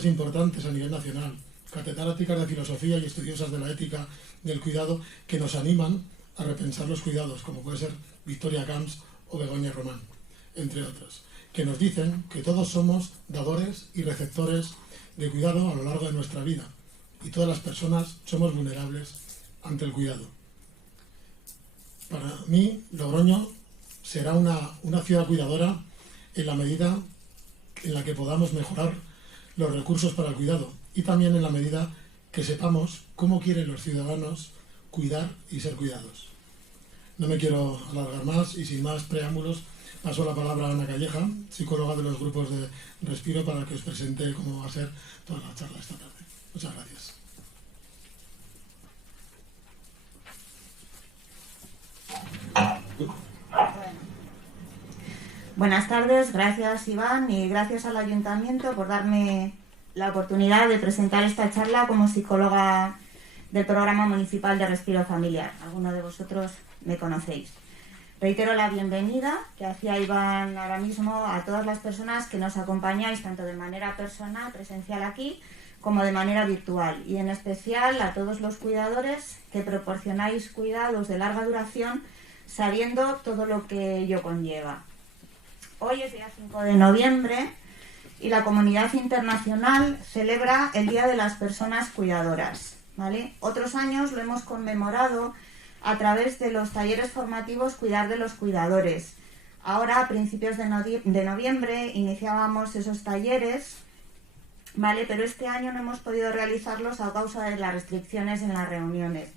importantes a nivel nacional, catedráticas de filosofía y estudiosas de la ética del cuidado que nos animan a repensar los cuidados, como puede ser Victoria Camps o Begoña Román, entre otras, que nos dicen que todos somos dadores y receptores de cuidado a lo largo de nuestra vida y todas las personas somos vulnerables ante el cuidado. Para mí, Logroño será una ciudad cuidadora en la medida en la que podamos mejorar los recursos para el cuidado y también en la medida que sepamos cómo quieren los ciudadanos cuidar y ser cuidados. No me quiero alargar más y sin más preámbulos paso la palabra a Ana Calleja, psicóloga de los grupos de Respiro, para que os presente cómo va a ser toda la charla esta tarde. Muchas gracias. Buenas tardes, gracias Iván y gracias al Ayuntamiento por darme la oportunidad de presentar esta charla como psicóloga del Programa Municipal de Respiro Familiar. Algunos de vosotros me conocéis. Reitero la bienvenida que hacía Iván ahora mismo a todas las personas que nos acompañáis tanto de manera personal, presencial aquí, como de manera virtual y en especial a todos los cuidadores que proporcionáis cuidados de larga duración sabiendo todo lo que ello conlleva. Hoy es día 5 de noviembre y la comunidad internacional celebra el Día de las Personas Cuidadoras, ¿vale? Otros años lo hemos conmemorado a través de los talleres formativos Cuidar de los Cuidadores. Ahora, a principios de noviembre, iniciábamos esos talleres, ¿vale? Pero este año no hemos podido realizarlos a causa de las restricciones en las reuniones.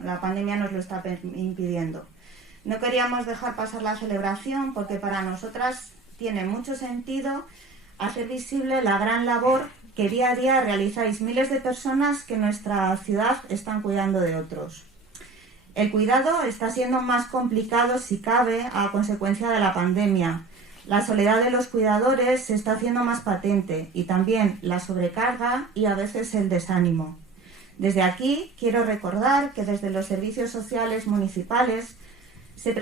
La pandemia nos lo está impidiendo. No queríamos dejar pasar la celebración porque para nosotras tiene mucho sentido hacer visible la gran labor que día a día realizáis miles de personas que en nuestra ciudad están cuidando de otros. El cuidado está siendo más complicado, si cabe, a consecuencia de la pandemia. La soledad de los cuidadores se está haciendo más patente y también la sobrecarga y a veces el desánimo. Desde aquí quiero recordar que desde los servicios sociales municipales se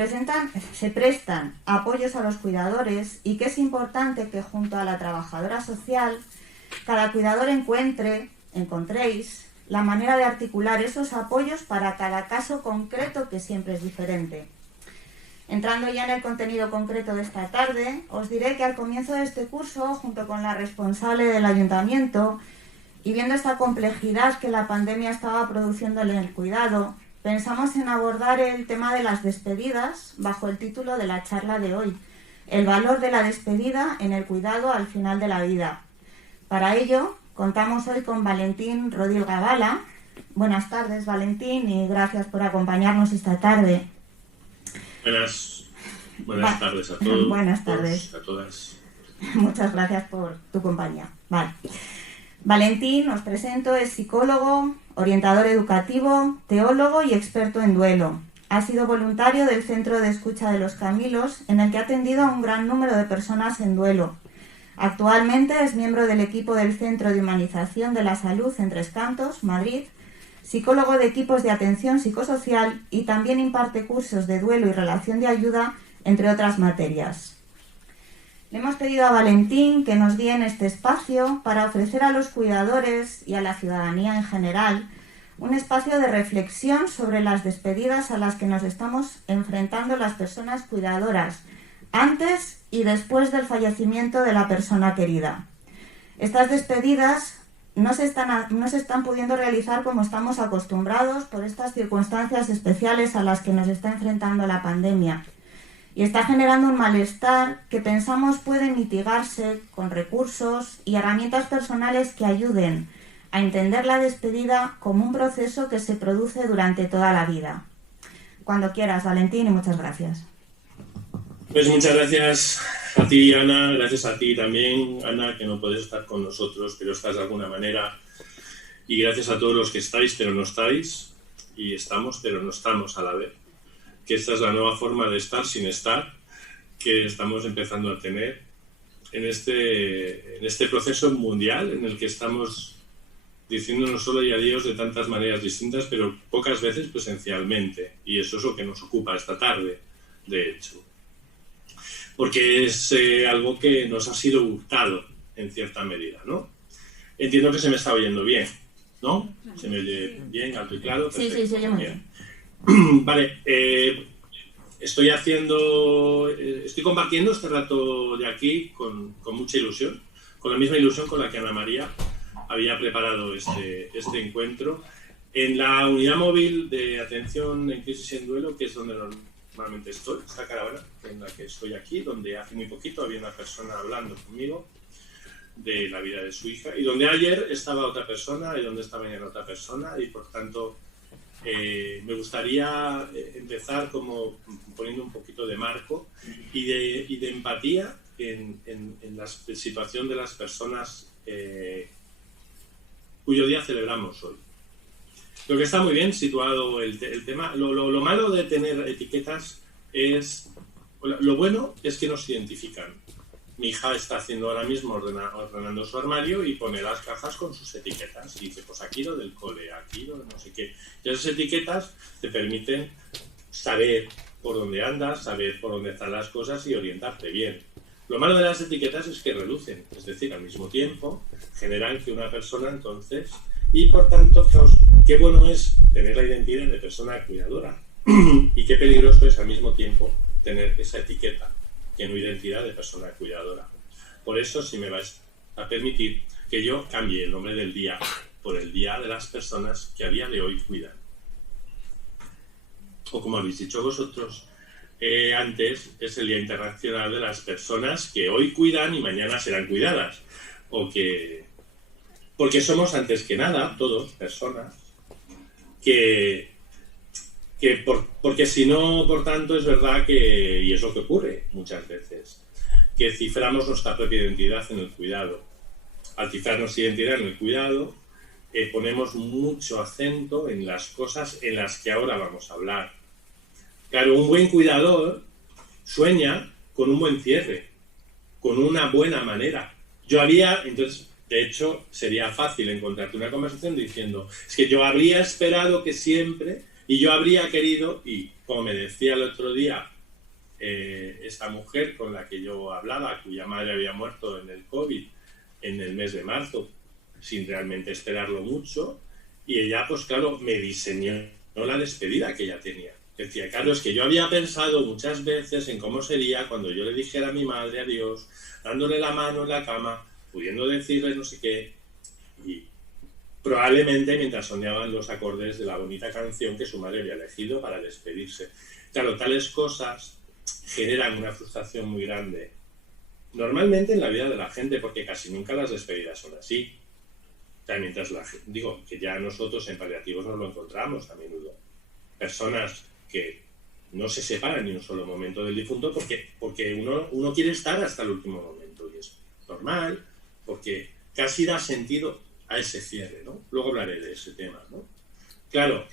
prestan apoyos a los cuidadores y que es importante que junto a la trabajadora social cada cuidador encontréis la manera de articular esos apoyos para cada caso concreto que siempre es diferente. Entrando ya en el contenido concreto de esta tarde, os diré que al comienzo de este curso, junto con la responsable del Ayuntamiento y viendo esta complejidad que la pandemia estaba produciendo en el cuidado, pensamos en abordar el tema de las despedidas bajo el título de la charla de hoy, el valor de la despedida en el cuidado al final de la vida. Para ello, contamos hoy con Valentín Rodil Gabala. Buenas tardes, Valentín, y gracias por acompañarnos esta tarde. Buenas tardes a todos. Buenas tardes. A todas. Muchas gracias por tu compañía. Vale. Valentín, os presento, es psicólogo, orientador educativo, teólogo y experto en duelo. Ha sido voluntario del Centro de Escucha de los Camilos, en el que ha atendido a un gran número de personas en duelo. Actualmente es miembro del equipo del Centro de Humanización de la Salud en Tres Cantos, Madrid, psicólogo de equipos de atención psicosocial y también imparte cursos de duelo y relación de ayuda, entre otras materias. Le hemos pedido a Valentín que nos guíe en este espacio para ofrecer a los cuidadores y a la ciudadanía en general un espacio de reflexión sobre las despedidas a las que nos estamos enfrentando las personas cuidadoras antes y después del fallecimiento de la persona querida. Estas despedidas no se están pudiendo realizar como estamos acostumbrados por estas circunstancias especiales a las que nos está enfrentando la pandemia. Y está generando un malestar que pensamos puede mitigarse con recursos y herramientas personales que ayuden a entender la despedida como un proceso que se produce durante toda la vida. Cuando quieras, Valentín, y muchas gracias. Pues muchas gracias a ti, Ana, gracias a ti también, Ana, que no puedes estar con nosotros, pero estás de alguna manera. Y gracias a todos los que estáis, pero no estáis, y estamos, pero no estamos a la vez. Que esta es la nueva forma de estar sin estar que estamos empezando a tener en este proceso mundial en el que estamos diciéndonos solo y adiós de tantas maneras distintas, pero pocas veces presencialmente. Y eso es lo que nos ocupa esta tarde, de hecho. Porque es algo que nos ha sido hurtado en cierta medida, ¿no? Entiendo que se me está oyendo bien, ¿no? Se me oye bien, alto y claro. Perfecto. Sí, se oye muy bien. Vale, estoy compartiendo este rato de aquí con mucha ilusión, con la misma ilusión con la que Ana María había preparado este encuentro. En la unidad móvil de atención en crisis y en duelo, que es donde normalmente estoy, esta caravana en la que estoy aquí, donde hace muy poquito había una persona hablando conmigo de la vida de su hija, y donde ayer estaba otra persona y donde esta mañana otra persona, y por tanto me gustaría empezar como poniendo un poquito de marco y de empatía en la situación de las personas cuyo día celebramos hoy. Lo que está muy bien situado el tema. Lo malo de tener etiquetas es... Lo bueno es que nos identifican. Mi hija está haciendo ahora mismo ordenando su armario y pone las cajas con sus etiquetas. Y dice, pues aquí lo del cole, aquí lo de no sé qué. Y esas etiquetas te permiten saber por dónde andas, saber por dónde están las cosas y orientarte bien. Lo malo de las etiquetas es que reducen. Es decir, al mismo tiempo generan que una persona entonces... Y por tanto, qué bueno es tener la identidad de persona cuidadora y qué peligroso es al mismo tiempo tener esa etiqueta, que no identidad de persona cuidadora. Por eso, si me vais a permitir que yo cambie el nombre del día por el día de las personas que a día de hoy cuidan. O como habéis dicho vosotros antes, es el Día Internacional de las Personas que hoy cuidan y mañana serán cuidadas. Porque somos antes que nada, todos, personas, porque si no, por tanto, es verdad que, y es lo que ocurre muchas veces, que ciframos nuestra propia identidad en el cuidado. Al cifrar nuestra identidad en el cuidado, ponemos mucho acento en las cosas en las que ahora vamos a hablar. Claro, un buen cuidador sueña con un buen cierre, con una buena manera. Entonces, de hecho, sería fácil encontrarte una conversación diciendo, es que yo habría esperado que siempre, y yo habría querido, y como me decía el otro día esta mujer con la que yo hablaba, cuya madre había muerto en el COVID en el mes de marzo, sin realmente esperarlo mucho, y ella, pues claro, me diseñó la despedida que ella tenía. Decía, claro, es que yo había pensado muchas veces en cómo sería cuando yo le dijera a mi madre adiós, dándole la mano en la cama, pudiendo decirle no sé qué, y probablemente mientras soñaban los acordes de la bonita canción que su madre había elegido para despedirse. Claro, tales cosas generan una frustración muy grande, normalmente en la vida de la gente, porque casi nunca las despedidas son así. O sea, mientras digo que ya nosotros en paliativos nos lo encontramos a menudo. Personas que no se separan ni un solo momento del difunto porque uno quiere estar hasta el último momento, y es normal, porque casi da sentido a ese cierre, ¿no? Luego hablaré de ese tema, ¿no? Claro,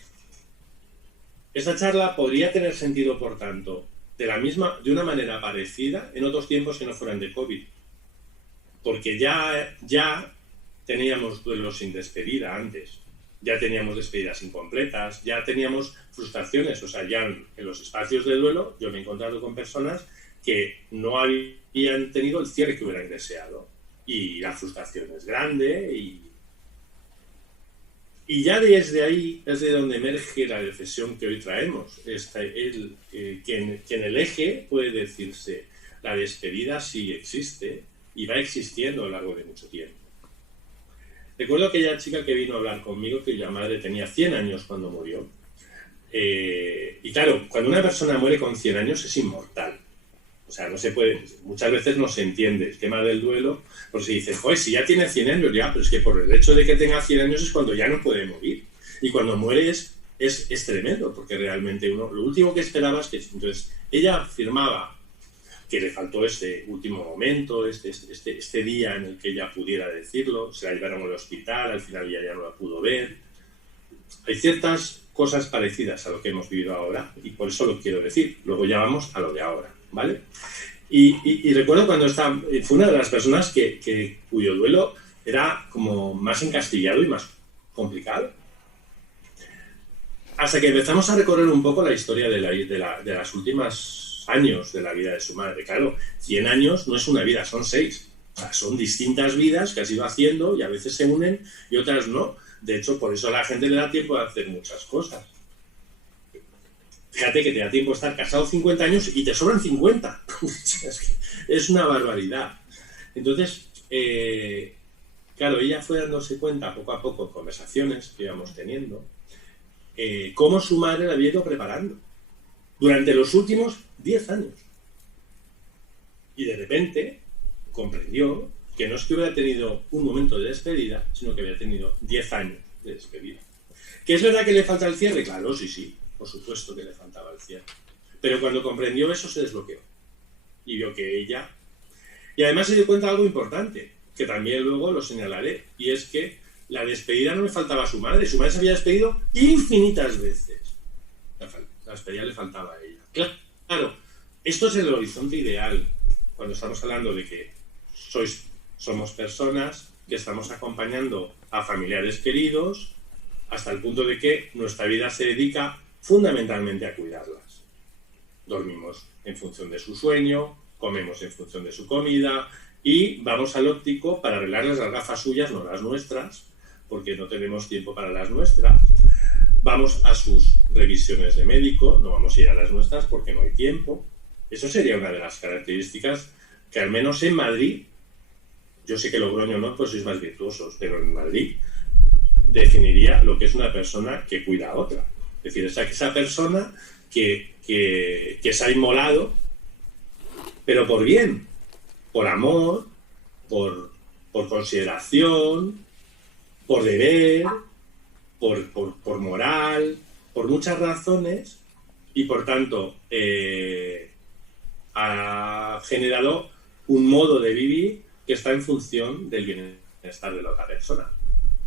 esta charla podría tener sentido, por tanto, de una manera parecida en otros tiempos que no fueran de COVID, porque ya teníamos duelos sin despedida antes, ya teníamos despedidas incompletas, ya teníamos frustraciones, o sea, ya en los espacios de duelo yo me he encontrado con personas que no habían tenido el cierre que hubieran deseado. Y la frustración es grande y ya desde ahí es de donde emerge la reflexión que hoy traemos. Que en el eje puede decirse, la despedida sí existe y va existiendo a lo largo de mucho tiempo. Recuerdo aquella chica que vino a hablar conmigo, que la madre tenía 100 años cuando murió. Y claro, cuando una persona muere con 100 años es inmortal. O sea, no se puede, muchas veces no se entiende el tema del duelo, porque se dice, joder, si ya tiene 100 años, ya, pero es que por el hecho de que tenga 100 años es cuando ya no puede morir. Y cuando muere es tremendo, porque realmente lo último que esperaba es que... Entonces, ella afirmaba que le faltó este último momento, este día en el que ella pudiera decirlo, se la llevaron al hospital, al final ella ya no la pudo ver. Hay ciertas cosas parecidas a lo que hemos vivido ahora, y por eso lo quiero decir. Luego ya vamos a lo de ahora, ¿vale? Y recuerdo cuando fue una de las personas cuyo duelo era como más encastillado y más complicado. Hasta que empezamos a recorrer un poco la historia de las últimas años de la vida de su madre. Claro, 100 años no es una vida, son 6. O sea, son distintas vidas que has ido haciendo y a veces se unen y otras no. De hecho, por eso a la gente le da tiempo de hacer muchas cosas. Fíjate que te da tiempo de estar casado 50 años y te sobran 50. Es una barbaridad. Entonces, claro, ella fue dándose cuenta poco a poco en conversaciones que íbamos teniendo, cómo su madre la había ido preparando durante los últimos 10 años. Y de repente comprendió que no es que hubiera tenido un momento de despedida, sino que había tenido 10 años de despedida. ¿Que es verdad que le falta el cierre? Claro, sí, por supuesto que le faltaba el cierre. Pero cuando comprendió eso se desbloqueó. Y vio que ella... Y además se dio cuenta de algo importante, que también luego lo señalaré, y es que la despedida no le faltaba a su madre se había despedido infinitas veces. La despedida le faltaba a ella. Claro, esto es el horizonte ideal, cuando estamos hablando de que somos personas que estamos acompañando a familiares queridos hasta el punto de que nuestra vida se dedica fundamentalmente a cuidarlas. Dormimos en función de su sueño, comemos en función de su comida y vamos al óptico para arreglarles las gafas suyas, no las nuestras, porque no tenemos tiempo para las nuestras. Vamos a sus revisiones de médico, no vamos a ir a las nuestras porque no hay tiempo. Eso sería una de las características que al menos en Madrid, yo sé que Logroño no, pues sois más virtuosos, pero en Madrid definiría lo que es una persona que cuida a otra. Es decir, esa persona que se ha inmolado, pero por bien, por amor, por consideración, por deber, por moral, por muchas razones, y por tanto ha generado un modo de vivir que está en función del bienestar de la otra persona.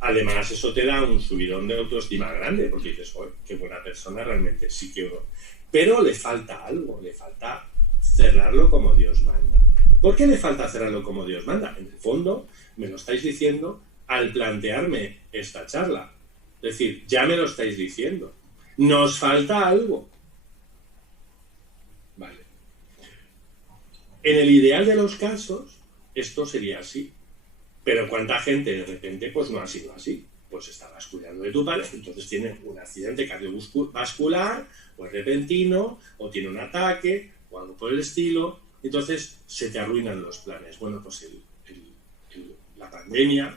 Además, eso te da un subidón de autoestima grande, porque dices, oh, qué buena persona, realmente sí que uno... Pero le falta algo, le falta cerrarlo como Dios manda. ¿Por qué le falta cerrarlo como Dios manda? En el fondo, me lo estáis diciendo al plantearme esta charla. Es decir, ya me lo estáis diciendo. Nos falta algo. Vale. En el ideal de los casos, esto sería así. Pero ¿cuánta gente de repente pues no ha sido así? Pues estabas cuidando de tu padre, entonces tiene un accidente cardiovascular, o es repentino, o tiene un ataque, o algo por el estilo, entonces se te arruinan los planes. Bueno, pues la pandemia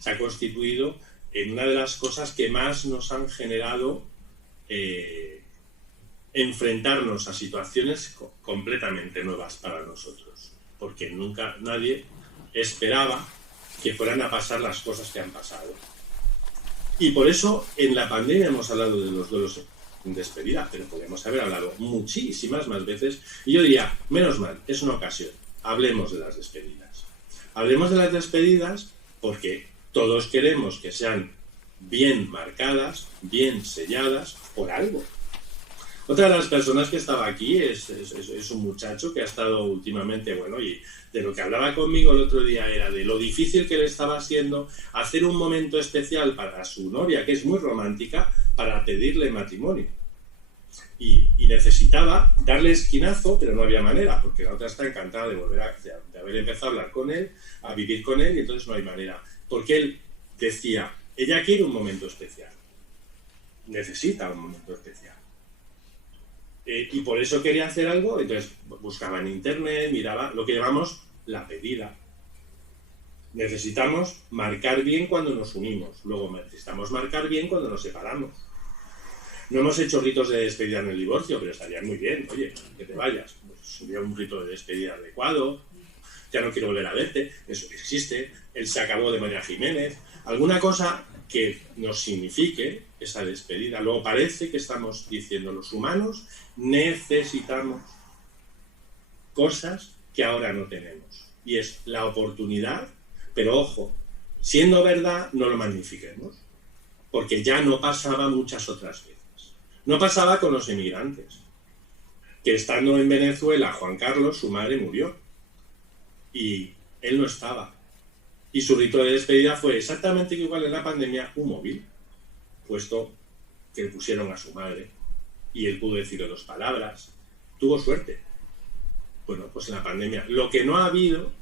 se ha constituido en una de las cosas que más nos han generado enfrentarnos a situaciones completamente nuevas para nosotros, porque nunca nadie esperaba que fueran a pasar las cosas que han pasado. Y por eso en la pandemia hemos hablado de los duelos en despedida, pero podemos haber hablado muchísimas más veces, y yo diría, menos mal, es una ocasión, hablemos de las despedidas. Hablemos de las despedidas porque todos queremos que sean bien marcadas, bien selladas, por algo. Otra de las personas que estaba aquí es un muchacho que ha estado últimamente, bueno, y de lo que hablaba conmigo el otro día era de lo difícil que le estaba siendo hacer un momento especial para su novia, que es muy romántica, para pedirle matrimonio. Y necesitaba darle esquinazo, pero no había manera, porque la otra está encantada de de haber empezado a hablar con él, a vivir con él, y entonces no hay manera. Porque él decía, ella quiere un momento especial, necesita un momento especial. Y por eso quería hacer algo, entonces buscaba en internet, miraba lo que llamamos la pedida. Necesitamos marcar bien cuando nos unimos, luego necesitamos marcar bien cuando nos separamos. No hemos hecho ritos de despedida en el divorcio, pero estaría muy bien, oye, que te vayas. Pues sería un rito de despedida adecuado, ya no quiero volver a verte, eso existe, él se acabó de María Jiménez, alguna cosa que nos signifique esa despedida. Luego parece que estamos diciendo los humanos necesitamos cosas que ahora no tenemos. Y es la oportunidad, pero ojo, siendo verdad, no lo magnifiquemos, porque ya no pasaba muchas otras veces. No pasaba con los emigrantes, que estando en Venezuela, Juan Carlos, su madre murió, y él no estaba. Y su rito de despedida fue exactamente igual en la pandemia, un móvil, puesto que le pusieron a su madre, y él pudo decirle 2 palabras. Tuvo suerte. Bueno, pues en la pandemia. Lo que no ha habido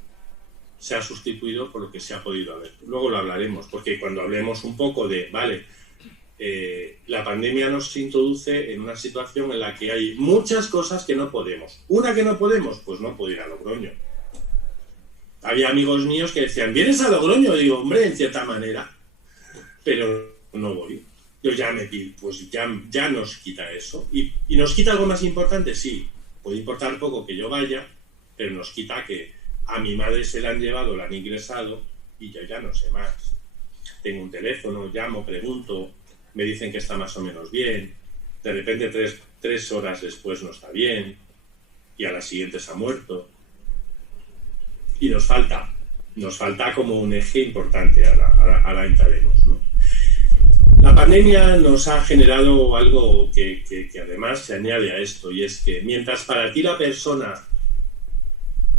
se ha sustituido por lo que se ha podido haber. Luego lo hablaremos, porque cuando hablemos un poco de, vale, la pandemia nos introduce en una situación en la que hay muchas cosas que no podemos. Una que no podemos, pues no puedo ir a Logroño. Había amigos míos que decían, ¿vienes a Logroño? Y digo, hombre, en cierta manera, pero no voy. Yo ya me pido, pues ya nos quita eso. ¿Y nos quita algo más importante? Sí, puede importar poco que yo vaya, pero nos quita que a mi madre se la han llevado, la han ingresado y yo ya no sé más. Tengo un teléfono, llamo, pregunto, me dicen que está más o menos bien, de repente tres horas después no está bien y a la siguiente se ha muerto. Y nos falta como un eje importante, ahora entraremos, ¿no? La pandemia nos ha generado algo que además se añade a esto, y es que mientras para ti la persona,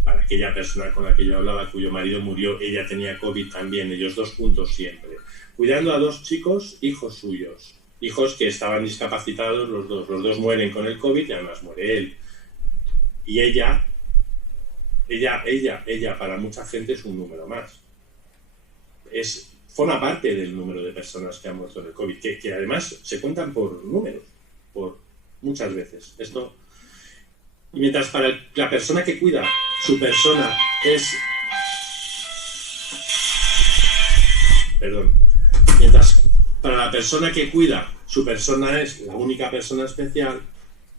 para aquella persona con la que yo hablaba, cuyo marido murió, ella tenía COVID también, ellos dos juntos siempre, cuidando a dos chicos, hijos suyos, hijos que estaban discapacitados, los dos mueren con el COVID y además muere él. Y ella para mucha gente es un número más. Forma parte del número de personas que han muerto en el COVID, que además se cuentan por números, por muchas veces. Y mientras para la persona que cuida, su persona es... Mientras para la persona que cuida, su persona es la única persona especial,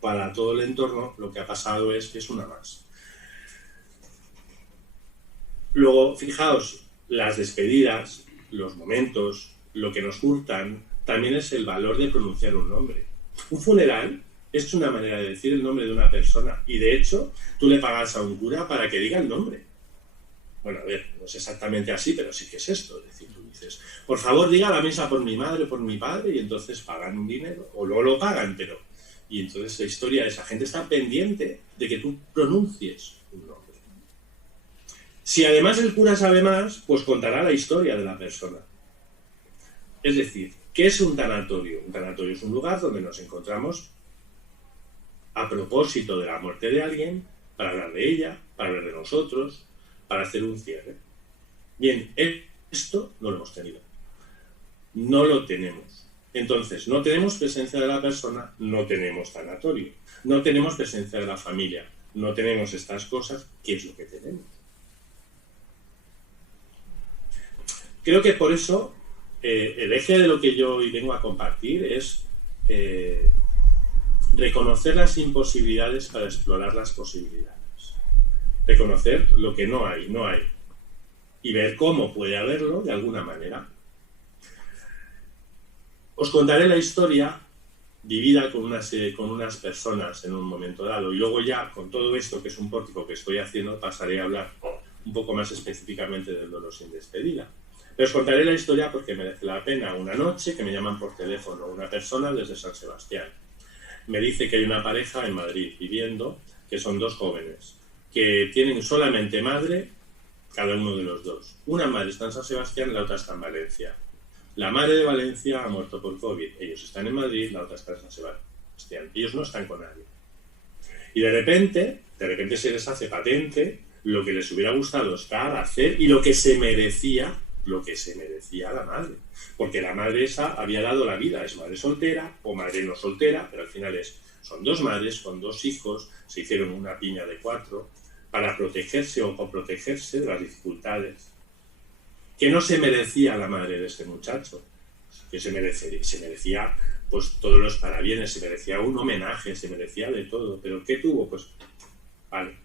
para todo el entorno lo que ha pasado es que es una más. Luego, fijaos, las despedidas, los momentos, lo que nos hurtan, también es el valor de pronunciar un nombre. Un funeral es una manera de decir el nombre de una persona y, de hecho, tú le pagas a un cura para que diga el nombre. Bueno, a ver, no es exactamente así, pero sí que es esto. Es decir, tú dices, por favor, diga la misa por mi madre o por mi padre, y entonces pagan un dinero, o luego lo pagan, pero... Y entonces la historia de esa gente está pendiente de que tú pronuncies un nombre. Si además el cura sabe más, pues contará la historia de la persona. Es decir, ¿qué es un tanatorio? Un tanatorio es un lugar donde nos encontramos a propósito de la muerte de alguien, para hablar de ella, para hablar de nosotros, para hacer un cierre. Bien, esto no lo hemos tenido. No lo tenemos. Entonces, no tenemos presencia de la persona, no tenemos tanatorio. No tenemos presencia de la familia, no tenemos estas cosas. ¿Qué es lo que tenemos? Creo que por eso el eje de lo que yo hoy vengo a compartir es reconocer las imposibilidades para explorar las posibilidades. Reconocer lo que no hay, y ver cómo puede haberlo de alguna manera. Os contaré la historia vivida con unas personas en un momento dado, y luego ya, con todo esto, que es un pórtico que estoy haciendo, pasaré a hablar un poco más específicamente del dolor sin despedida. Pero os contaré la historia porque merece la pena. Una noche que me llaman por teléfono una persona desde San Sebastián. Me dice que hay una pareja en Madrid viviendo, que son dos jóvenes, que tienen solamente madre, cada uno de los dos. Una madre está en San Sebastián, la otra está en Valencia. La madre de Valencia ha muerto por COVID. Ellos están en Madrid, la otra está en San Sebastián. Ellos no están con nadie. Y de repente se les hace patente lo que les hubiera gustado estar, hacer, y lo que se merecía la madre, porque la madre esa había dado la vida, es madre soltera o madre no soltera, pero al final son dos madres con dos hijos, se hicieron una piña de 4 para protegerse o coprotegerse de las dificultades que no se merecía la madre de este muchacho, que se merecía pues todos los parabienes, se merecía un homenaje, se merecía de todo, pero ¿qué tuvo? Pues vale.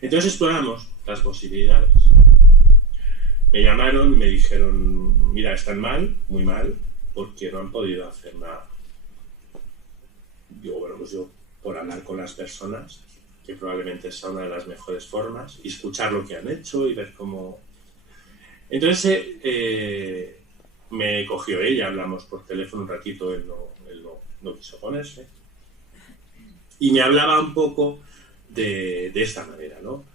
Entonces exploramos las posibilidades. Me llamaron y me dijeron, mira, están mal, muy mal, porque no han podido hacer nada. Digo, bueno, pues yo, por hablar con las personas, que probablemente sea una de las mejores formas, y escuchar lo que han hecho y ver cómo... Entonces me cogió ella, hablamos por teléfono un ratito, él no quiso ponerse, y me hablaba un poco de esta manera, ¿no?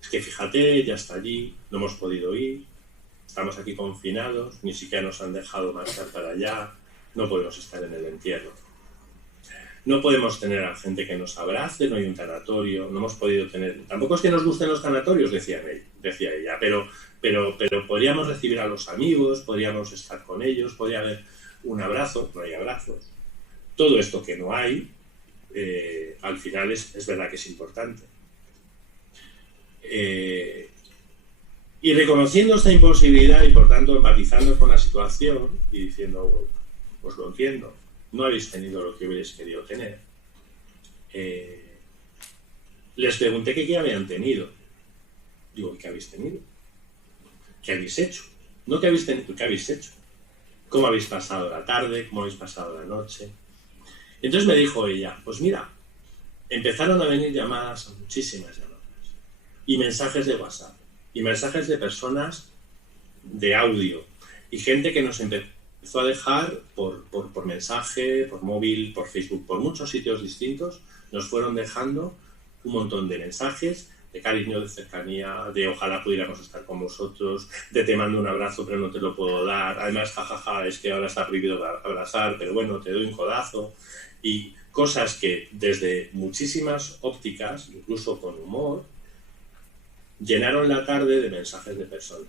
Es que fíjate, ella está allí, no hemos podido ir, estamos aquí confinados, ni siquiera nos han dejado marchar para allá, no podemos estar en el entierro. no podemos tener a gente que nos abrace, no hay un tanatorio, no hemos podido tener... Tampoco es que nos gusten los tanatorios, decía ella, pero podríamos recibir a los amigos, podríamos estar con ellos, podría haber un abrazo, no hay abrazos. Todo esto que no hay, al final es verdad que es importante. Y reconociendo esta imposibilidad y por tanto empatizando con la situación y diciendo, pues lo entiendo, no habéis tenido lo que hubierais querido tener, les pregunté qué habían tenido. Digo, ¿qué habéis tenido? ¿Qué habéis hecho? No qué habéis tenido, ¿qué habéis hecho? ¿Cómo habéis pasado la tarde? ¿Cómo habéis pasado la noche? Entonces me dijo ella, pues mira, empezaron a venir llamadas, muchísimas llamadas, y mensajes de WhatsApp, y mensajes de personas de audio, y gente que nos empezó a dejar por mensaje, por móvil, por Facebook, por muchos sitios distintos, nos fueron dejando un montón de mensajes, de cariño, de cercanía, de ojalá pudiéramos estar con vosotros, de te mando un abrazo pero no te lo puedo dar, además jajaja, es que ahora está prohibido abrazar, pero bueno, te doy un codazo, y cosas que desde muchísimas ópticas, incluso con humor, llenaron la tarde de mensajes de personas.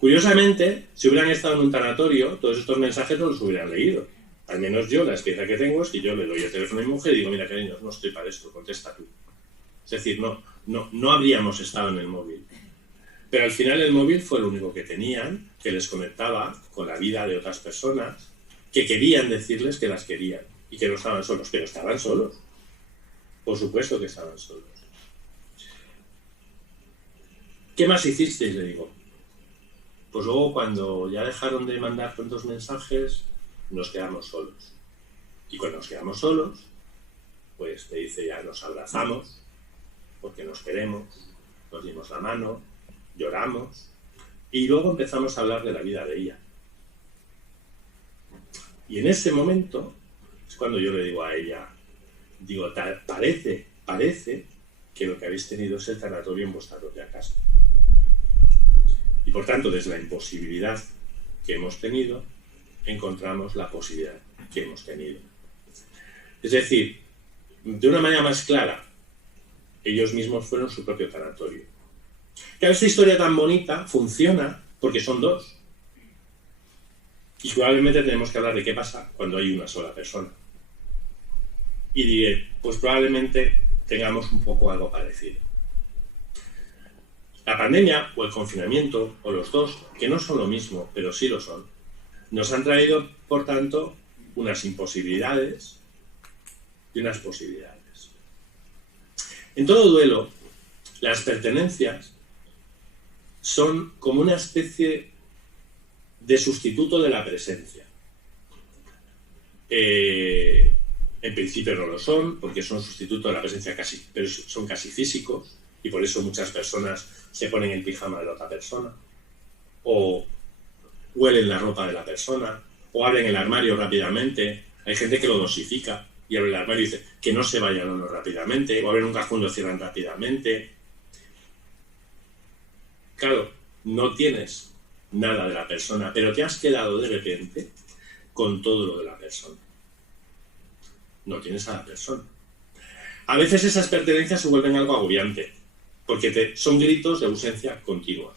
Curiosamente, si hubieran estado en un tanatorio, todos estos mensajes no los hubieran leído. Al menos yo, la experiencia que tengo es que yo le doy el teléfono a mi mujer y digo, mira, cariño, no estoy para esto, contesta tú. Es decir, no habríamos estado en el móvil. Pero al final el móvil fue lo único que tenían, que les conectaba con la vida de otras personas, que querían decirles que las querían y que no estaban solos, pero estaban solos. Por supuesto que estaban solos. ¿Qué más hicisteis? Le digo. Pues luego cuando ya dejaron de mandar tantos mensajes, nos quedamos solos. Y cuando nos quedamos solos, pues te dice ya nos abrazamos, porque nos queremos, nos dimos la mano, lloramos, y luego empezamos a hablar de la vida de ella. Y en ese momento es cuando yo le digo a ella, digo, parece que lo que habéis tenido es el tanatorio en vuestra propia casa. Y por tanto, desde la imposibilidad que hemos tenido, encontramos la posibilidad que hemos tenido. Es decir, de una manera más clara, ellos mismos fueron su propio tanatorio. Claro, esta historia tan bonita funciona porque son dos. Y probablemente tenemos que hablar de qué pasa cuando hay una sola persona. Y diré, pues probablemente tengamos un poco algo parecido. La pandemia o el confinamiento, o los dos, que no son lo mismo, pero sí lo son, nos han traído, por tanto, unas imposibilidades y unas posibilidades. En todo duelo, las pertenencias son como una especie de sustituto de la presencia. En principio no lo son, porque son sustituto de la presencia pero son casi físicos, y por eso muchas personas se ponen el pijama de la otra persona, o huelen la ropa de la persona, o abren el armario rápidamente. Hay gente que lo dosifica y abre el armario y dice que no se vaya el olor rápidamente, o abren un cajón y lo cierran rápidamente. Claro, no tienes nada de la persona, pero te has quedado de repente con todo lo de la persona. No tienes a la persona. A veces esas pertenencias se vuelven algo agobiante, porque son gritos de ausencia continua.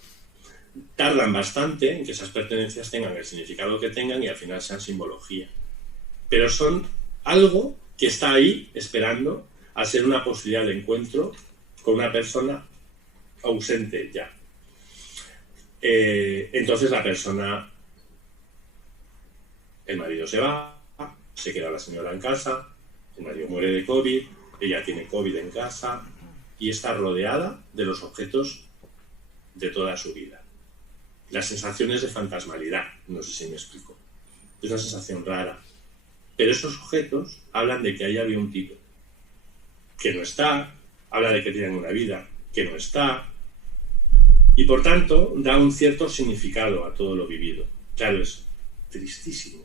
Tardan bastante en que esas pertenencias tengan el significado que tengan y al final sean simbología. Pero son algo que está ahí esperando a ser una posibilidad de encuentro con una persona ausente ya. Entonces la persona, el marido se va, se queda la señora en casa, el marido muere de COVID, ella tiene COVID en casa y está rodeada de los objetos de toda su vida. Las sensaciones de fantasmalidad, no sé si me explico. Es una sensación rara. Pero esos objetos hablan de que ahí había un tipo que no está, habla de que tienen una vida que no está, y por tanto da un cierto significado a todo lo vivido. Claro, es tristísimo.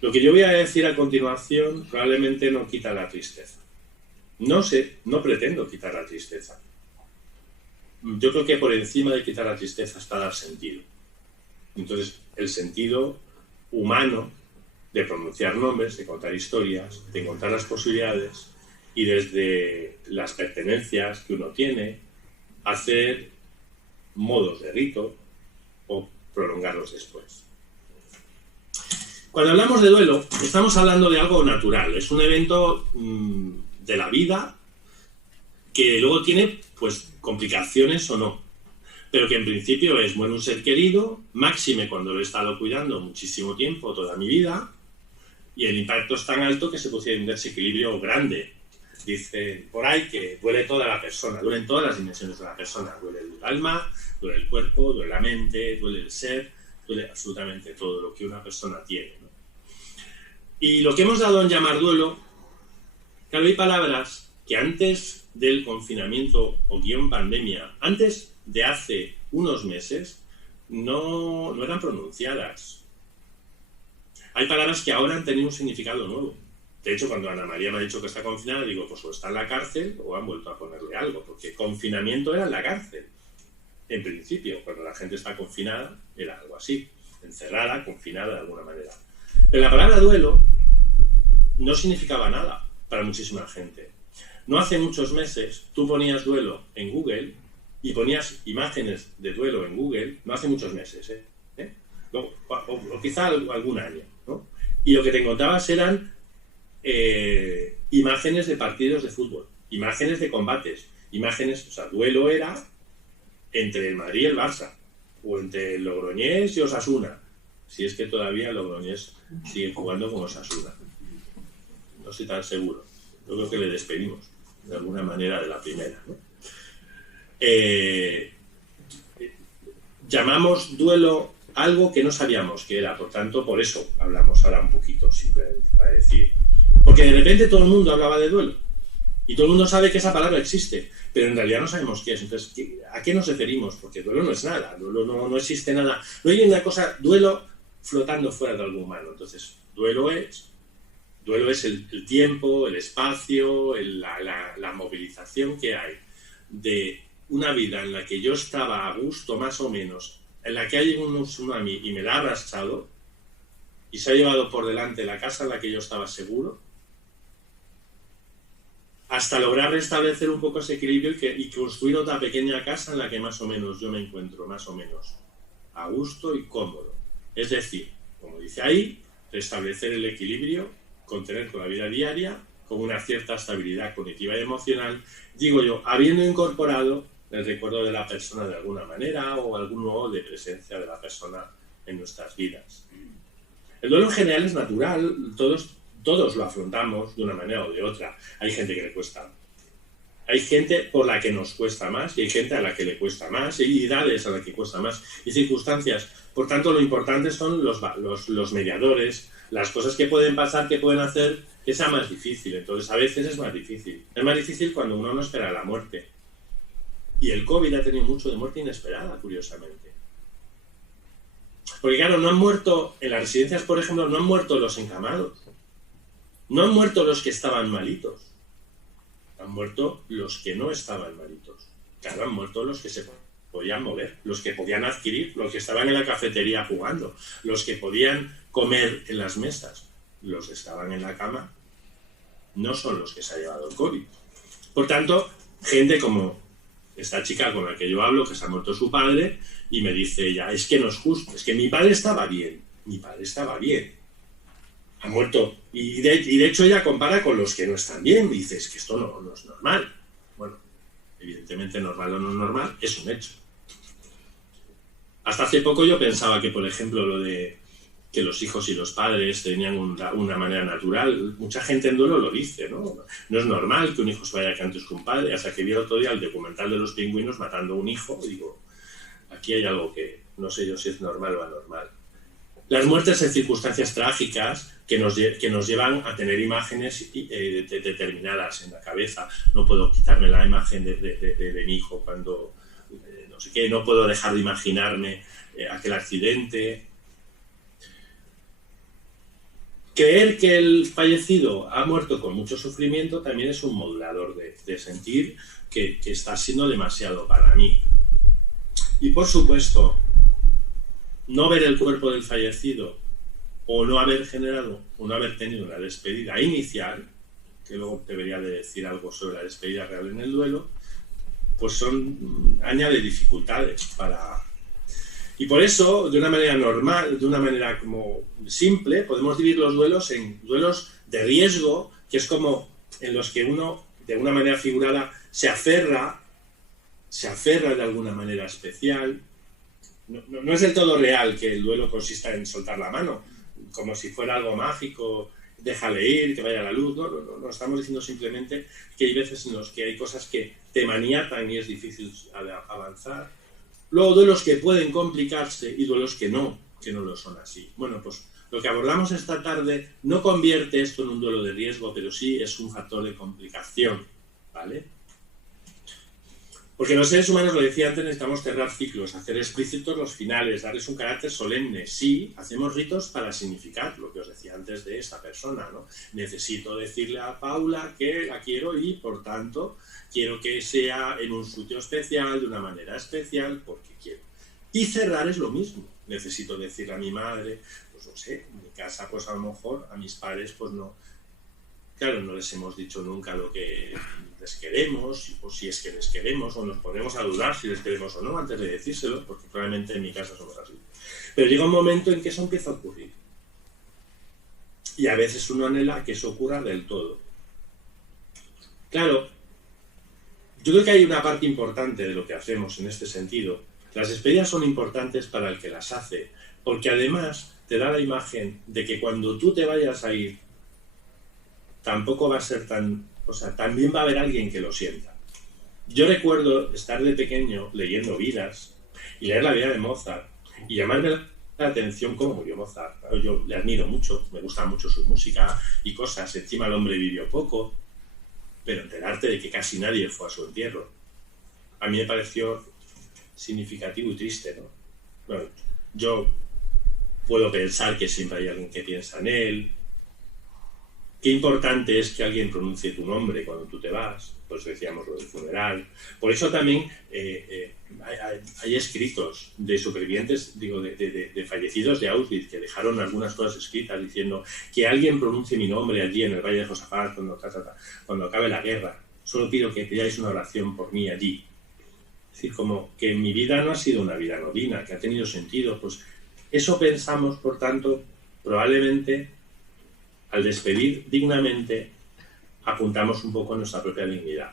Lo que yo voy a decir a continuación probablemente no quita la tristeza. No pretendo quitar la tristeza. Yo creo que por encima de quitar la tristeza está dar sentido. Entonces, el sentido humano de pronunciar nombres, de contar historias, de encontrar las posibilidades y desde las pertenencias que uno tiene, hacer modos de rito o prolongarlos después. Cuando hablamos de duelo, estamos hablando de algo natural, es un evento de la vida que luego tiene pues complicaciones o no, pero que en principio es muere un ser querido, máxime cuando lo he estado cuidando muchísimo tiempo, toda mi vida, y el impacto es tan alto que se produce un desequilibrio grande. Dice por ahí que duele toda la persona, duelen todas las dimensiones de la persona, duele el alma, duele el cuerpo, duele la mente, duele el ser, duele absolutamente todo lo que una persona tiene, ¿no? Y lo que hemos dado en llamar duelo, claro, hay palabras que antes del confinamiento o guión pandemia, antes de hace unos meses, no eran pronunciadas. Hay palabras que ahora han tenido un significado nuevo. De hecho, cuando Ana María me ha dicho que está confinada, digo, pues o está en la cárcel o han vuelto a ponerle algo, porque confinamiento era en la cárcel. En principio, cuando la gente está confinada, era algo así, encerrada, confinada de alguna manera. Pero la palabra duelo no significaba nada para muchísima gente. No hace muchos meses, tú ponías duelo en Google y ponías imágenes de duelo en Google, no hace muchos meses, o quizá algún año, ¿no? Y lo que te encontrabas eran imágenes de partidos de fútbol, imágenes de combates, imágenes, o sea, duelo era entre el Madrid y el Barça, o entre el Logroñés y Osasuna, si es que todavía el Logroñés sigue jugando con Osasuna. No estoy tan seguro, yo creo que le despedimos de alguna manera de la primera, ¿no? Llamamos duelo algo que no sabíamos que era, por tanto, por eso hablamos ahora un poquito, simplemente para decir. Porque de repente todo el mundo hablaba de duelo, y todo el mundo sabe que esa palabra existe, pero en realidad no sabemos qué es. Entonces, ¿a qué nos referimos? Porque duelo no es nada, duelo no existe nada. No hay una cosa, duelo flotando fuera de algo humano. Entonces, duelo es el tiempo, el espacio, la movilización que hay de una vida en la que yo estaba a gusto, más o menos, en la que hay un tsunami y me la ha arrastrado y se ha llevado por delante la casa en la que yo estaba seguro, hasta lograr restablecer un poco ese equilibrio y construir otra pequeña casa en la que más o menos yo me encuentro, más o menos a gusto y cómodo. Es decir, como dice ahí, restablecer el equilibrio, contener con la vida diaria, con una cierta estabilidad cognitiva y emocional, digo yo, habiendo incorporado el recuerdo de la persona de alguna manera o algún modo de presencia de la persona en nuestras vidas. El duelo en general es natural, todos lo afrontamos de una manera o de otra. Hay gente que le cuesta. Hay gente por la que nos cuesta más y hay gente a la que le cuesta más, y hay edades a las que cuesta más y circunstancias. Por tanto, lo importante son los mediadores, las cosas que pueden pasar, que pueden hacer que sea más difícil. Entonces, a veces es más difícil. Es más difícil cuando uno no espera la muerte. Y el COVID ha tenido mucho de muerte inesperada, curiosamente. Porque claro, no han muerto, en las residencias, por ejemplo, no han muerto los encamados. No han muerto los que estaban malitos. Han muerto los que no estaban malitos. Claro, han muerto los que se podían mover, los que podían adquirir, los que estaban en la cafetería jugando, los que podían comer en las mesas. Los que estaban en la cama no son los que se ha llevado el COVID. Por tanto, gente como esta chica con la que yo hablo, que se ha muerto su padre, y me dice ella, es que no es justo, es que mi padre estaba bien, ha muerto, y de hecho ella compara con los que no están bien, y dice, es que esto no es normal. Bueno, evidentemente normal o no normal, es un hecho. Hasta hace poco yo pensaba que, por ejemplo, lo de que los hijos y los padres tenían una manera natural. Mucha gente en duelo lo dice, ¿no? No es normal que un hijo se vaya antes que un padre. Hasta que vi el otro día el documental de los pingüinos matando a un hijo, y digo, aquí hay algo que no sé yo si es normal o anormal. Las muertes en circunstancias trágicas que nos llevan a tener imágenes determinadas en la cabeza. No puedo quitarme la imagen de mi hijo cuando no sé qué, no puedo dejar de imaginarme aquel accidente. Creer que el fallecido ha muerto con mucho sufrimiento también es un modulador de sentir que está siendo demasiado para mí. Y por supuesto, no ver el cuerpo del fallecido o no haber generado, o no haber tenido una despedida inicial, que luego debería de decir algo sobre la despedida real en el duelo, pues añade dificultades para... Y por eso, de una manera normal, de una manera como simple, podemos dividir los duelos en duelos de riesgo, que es como en los que uno, de una manera figurada, se aferra de alguna manera especial. No es del todo real que el duelo consista en soltar la mano, como si fuera algo mágico, déjale ir, que vaya a la luz. No, estamos diciendo simplemente que hay veces en los que hay cosas que te maniatan y es difícil avanzar. Luego duelos que pueden complicarse y duelos que no lo son así. Bueno, pues lo que abordamos esta tarde no convierte esto en un duelo de riesgo, pero sí es un factor de complicación, ¿vale? Porque los seres humanos, lo decía antes, necesitamos cerrar ciclos, hacer explícitos los finales, darles un carácter solemne. Sí, hacemos ritos para significar lo que os decía antes de esta persona, ¿no? Necesito decirle a Paula que la quiero y, por tanto, quiero que sea en un sitio especial, de una manera especial, porque quiero. Y cerrar es lo mismo. Necesito decirle a mi madre, pues no sé, en mi casa, pues a lo mejor a mis padres, pues no. Claro, no les hemos dicho nunca lo que les queremos, o si es que les queremos, o nos ponemos a dudar si les queremos o no antes de decírselo, porque probablemente en mi casa somos así. Pero llega un momento en que eso empieza a ocurrir. Y a veces uno anhela que eso ocurra del todo. Claro, yo creo que hay una parte importante de lo que hacemos en este sentido. Las despedidas son importantes para el que las hace, porque además te da la imagen de que cuando tú te vayas a ir, tampoco va a ser tan... O sea, también va a haber alguien que lo sienta. Yo recuerdo estar de pequeño leyendo vidas y leer la vida de Mozart y llamarme la atención cómo murió Mozart. Yo le admiro mucho, me gusta mucho su música y cosas. Encima el hombre vivió poco, pero enterarte de que casi nadie fue a su entierro, a mí me pareció significativo y triste, ¿no? Bueno, yo puedo pensar que siempre hay alguien que piensa en él. Qué importante es que alguien pronuncie tu nombre cuando tú te vas, por eso decíamos lo del funeral. Por eso también hay escritos de supervivientes, digo, de fallecidos de Auschwitz, que dejaron algunas cosas escritas diciendo que alguien pronuncie mi nombre allí en el Valle de Josafat cuando acabe la guerra. Solo pido que pidáis una oración por mí allí. Es decir, como que mi vida no ha sido una vida anodina, que ha tenido sentido. Pues eso pensamos, por tanto, probablemente... Al despedir dignamente, apuntamos un poco a nuestra propia dignidad.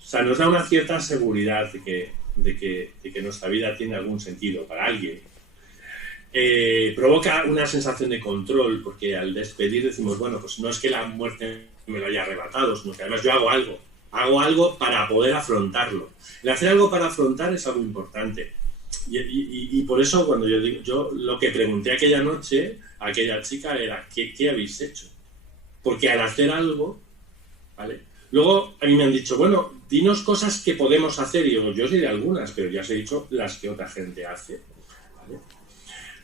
O sea, nos da una cierta seguridad de que nuestra vida tiene algún sentido para alguien. Provoca una sensación de control, porque al despedir decimos, bueno, pues no es que la muerte me lo haya arrebatado, sino que además yo hago algo para poder afrontarlo. El hacer algo para afrontar es algo importante. Y por eso cuando yo lo que pregunté aquella noche a aquella chica era ¿qué habéis hecho? Porque al hacer algo, ¿vale? Luego a mí me han dicho, bueno, dinos cosas que podemos hacer, y yo os diré algunas, pero ya os he dicho las que otra gente hace, ¿vale?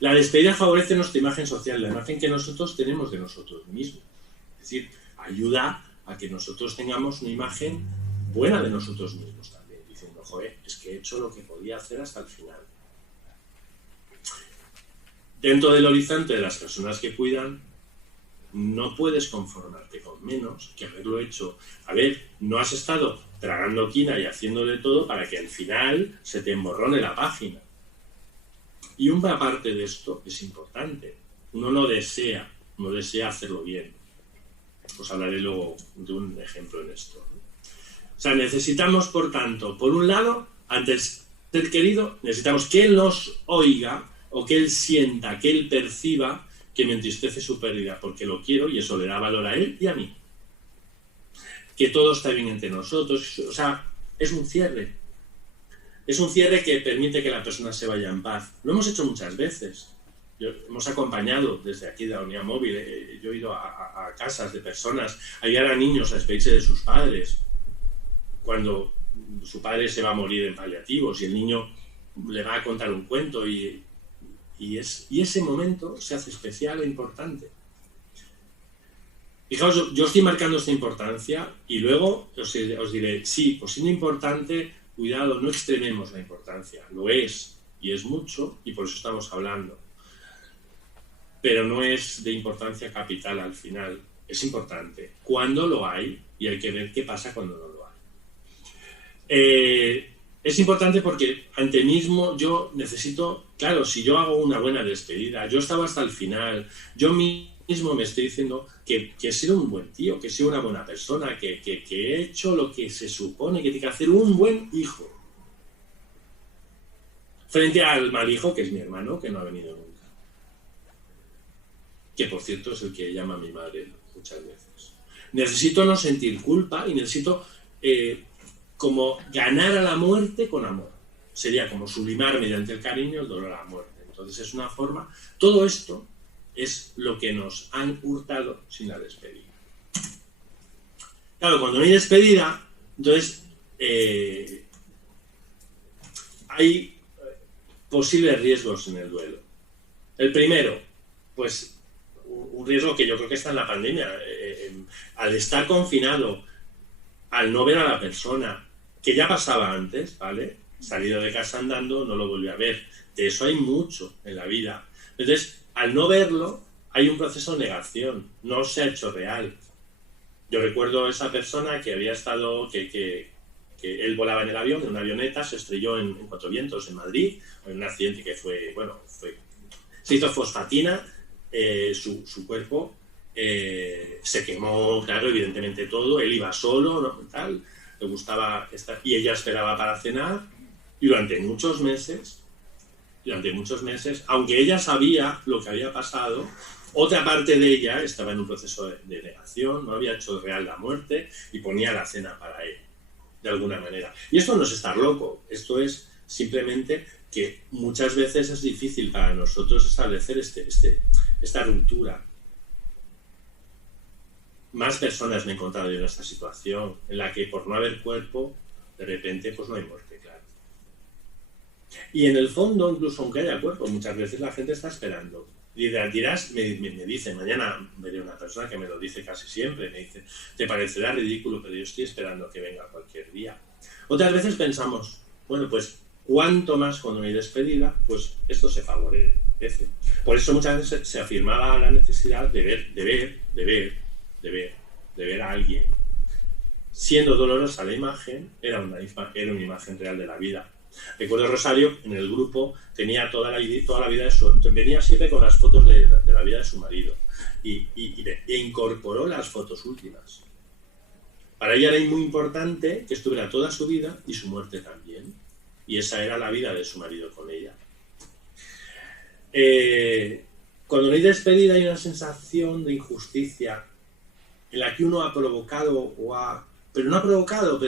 La despedida favorece nuestra imagen social, la imagen que nosotros tenemos de nosotros mismos. Es decir, ayuda a que nosotros tengamos una imagen buena de nosotros mismos también, diciendo, joder, es que he hecho lo que podía hacer hasta el final. Dentro del horizonte de las personas que cuidan, no puedes conformarte con menos que haberlo hecho. A ver, no has estado tragando quina y haciéndole todo para que al final se te emborrone la página. Y una parte de esto es importante. Uno no desea hacerlo bien. Os hablaré luego de un ejemplo en esto. O sea, necesitamos, por tanto, por un lado, antes del querido, necesitamos que él nos oiga, o que él sienta, que él perciba que me entristece su pérdida, porque lo quiero y eso le da valor a él y a mí. Que todo está bien entre nosotros, o sea, es un cierre. Es un cierre que permite que la persona se vaya en paz. Lo hemos hecho muchas veces. Hemos acompañado desde aquí de la unidad móvil, yo he ido a casas de personas, a ayudar a niños a despedirse de sus padres, cuando su padre se va a morir en paliativos y el niño le va a contar un cuento y ese momento se hace especial e importante. Fijaos, yo estoy marcando esta importancia y luego os diré, sí, pues siendo importante, cuidado, no extrememos la importancia. Lo es, y es mucho, y por eso estamos hablando. pero no es de importancia capital al final. Es importante cuando lo hay y hay que ver qué pasa cuando no lo hay. Es importante porque ante mismo yo necesito, claro, si yo hago una buena despedida, yo estaba hasta el final, yo mismo me estoy diciendo que he sido un buen tío, que he sido una buena persona, que he hecho lo que se supone que tiene que hacer un buen hijo. Frente al mal hijo, que es mi hermano, que no ha venido nunca. Que por cierto es el que llama a mi madre muchas veces. Necesito no sentir culpa y necesito como ganar a la muerte con amor. Sería como sublimar mediante el cariño el dolor a la muerte. Entonces es una forma... Todo esto es lo que nos han hurtado sin la despedida. Claro, cuando no hay despedida, entonces hay posibles riesgos en el duelo. El primero, pues un riesgo que yo creo que está en la pandemia. Al estar confinado, al no ver a la persona, que ya pasaba antes, ¿vale? Salido de casa andando, no lo volví a ver. De eso hay mucho en la vida. Entonces, al no verlo, hay un proceso de negación. No se ha hecho real. Yo recuerdo a esa persona que había estado, que él volaba en el avión, en una avioneta, se estrelló en Cuatro Vientos, en Madrid, en un accidente que se hizo fosfatina, su cuerpo se quemó, claro, evidentemente todo, él iba solo, ¿no? Tal, le gustaba estar, y ella esperaba para cenar, y durante muchos meses, aunque ella sabía lo que había pasado, otra parte de ella estaba en un proceso de negación, no había hecho real la muerte, y ponía la cena para él, de alguna manera. Y esto no es estar loco, esto es simplemente que muchas veces es difícil para nosotros establecer esta ruptura. Más personas me he encontrado yo en esta situación, en la que por no haber cuerpo, de repente pues no hay muerte, claro. Y en el fondo, incluso aunque haya cuerpo, muchas veces la gente está esperando. Y dirás, me dice, mañana veré una persona que me lo dice casi siempre, me dice, te parecerá ridículo, pero yo estoy esperando a que venga cualquier día. Otras veces pensamos, bueno, pues cuanto más cuando hay despedida, pues esto se favorece. Por eso muchas veces se afirmaba la necesidad de ver a alguien. Siendo dolorosa la imagen, era una imagen real de la vida. Recuerdo Rosario, en el grupo, tenía toda la vida de venía siempre con las fotos de la vida de su marido e incorporó las fotos últimas. Para ella era muy importante que estuviera toda su vida y su muerte también. Y esa era la vida de su marido con ella. Cuando no hay despedida hay una sensación de injusticia en la que uno ha provocado pero no ha provocado,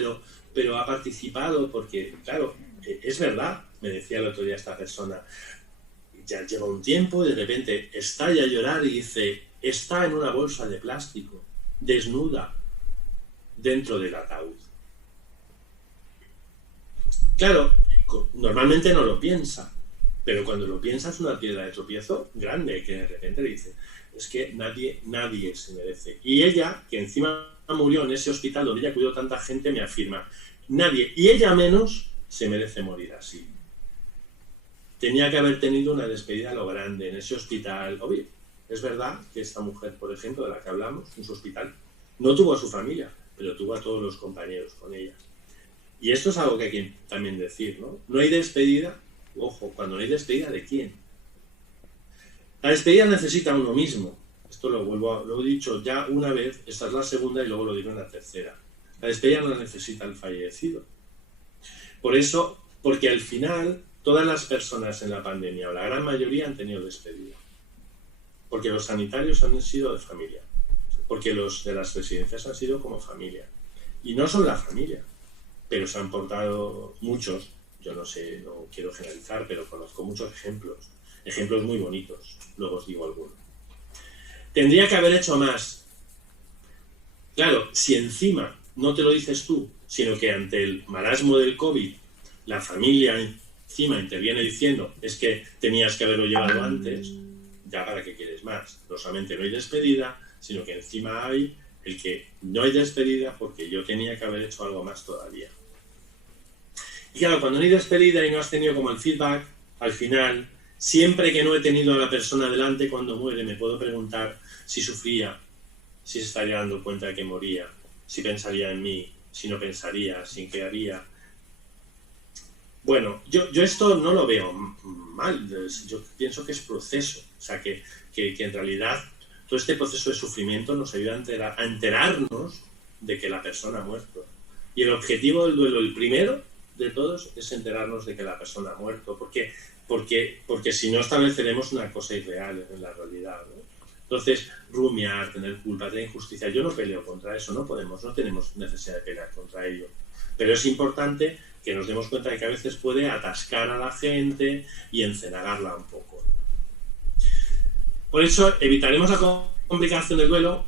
pero ha participado porque, claro, es verdad, me decía el otro día esta persona, ya lleva un tiempo y de repente estalla a llorar y dice, está en una bolsa de plástico, desnuda, dentro del ataúd. Claro, normalmente no lo piensa, pero cuando lo piensa es una piedra de tropiezo grande que de repente le dice, es que nadie se merece. Y ella, que encima murió en ese hospital donde ella cuidó a tanta gente, me afirma, nadie, y ella menos, se merece morir así. Tenía que haber tenido una despedida a lo grande en ese hospital. Obvio, es verdad que esta mujer, por ejemplo, de la que hablamos, en su hospital, no tuvo a su familia, pero tuvo a todos los compañeros con ella. Y esto es algo que hay que también decir, ¿no? No hay despedida, ojo, cuando no hay despedida, ¿de quién? La despedida necesita uno mismo. Esto lo he dicho ya una vez, esta es la segunda y luego lo digo en la tercera. La despedida no necesita el fallecido. Por eso, porque al final, todas las personas en la pandemia, o la gran mayoría, han tenido despedida. Porque los sanitarios han sido de familia. Porque los de las residencias han sido como familia. Y no son la familia, pero se han portado muchos, yo no sé, no quiero generalizar, pero conozco muchos ejemplos muy bonitos, luego os digo alguno. Tendría que haber hecho más. Claro, si encima no te lo dices tú, sino que ante el marasmo del COVID, la familia encima interviene diciendo es que tenías que haberlo llevado antes, ya para qué quieres más. No solamente no hay despedida, sino que encima hay el que no hay despedida porque yo tenía que haber hecho algo más todavía. Y claro, cuando no hay despedida y no has tenido como el feedback, al final Siempre que no he tenido a la persona delante cuando muere, me puedo preguntar si sufría, si se estaría dando cuenta de que moría, si pensaría en mí, si no pensaría, si qué haría. Bueno, yo esto no lo veo mal, yo pienso que es proceso, o sea, que en realidad todo este proceso de sufrimiento nos ayuda a enterarnos de que la persona ha muerto. Y el objetivo del duelo, el primero de todos, es enterarnos de que la persona ha muerto, porque si no estableceremos una cosa irreal en la realidad, ¿no? Entonces, rumiar, tener culpa, tener injusticia, yo no peleo contra eso, no tenemos necesidad de pelear contra ello. Pero es importante que nos demos cuenta de que a veces puede atascar a la gente y encenagarla un poco. Por eso evitaremos la complicación del duelo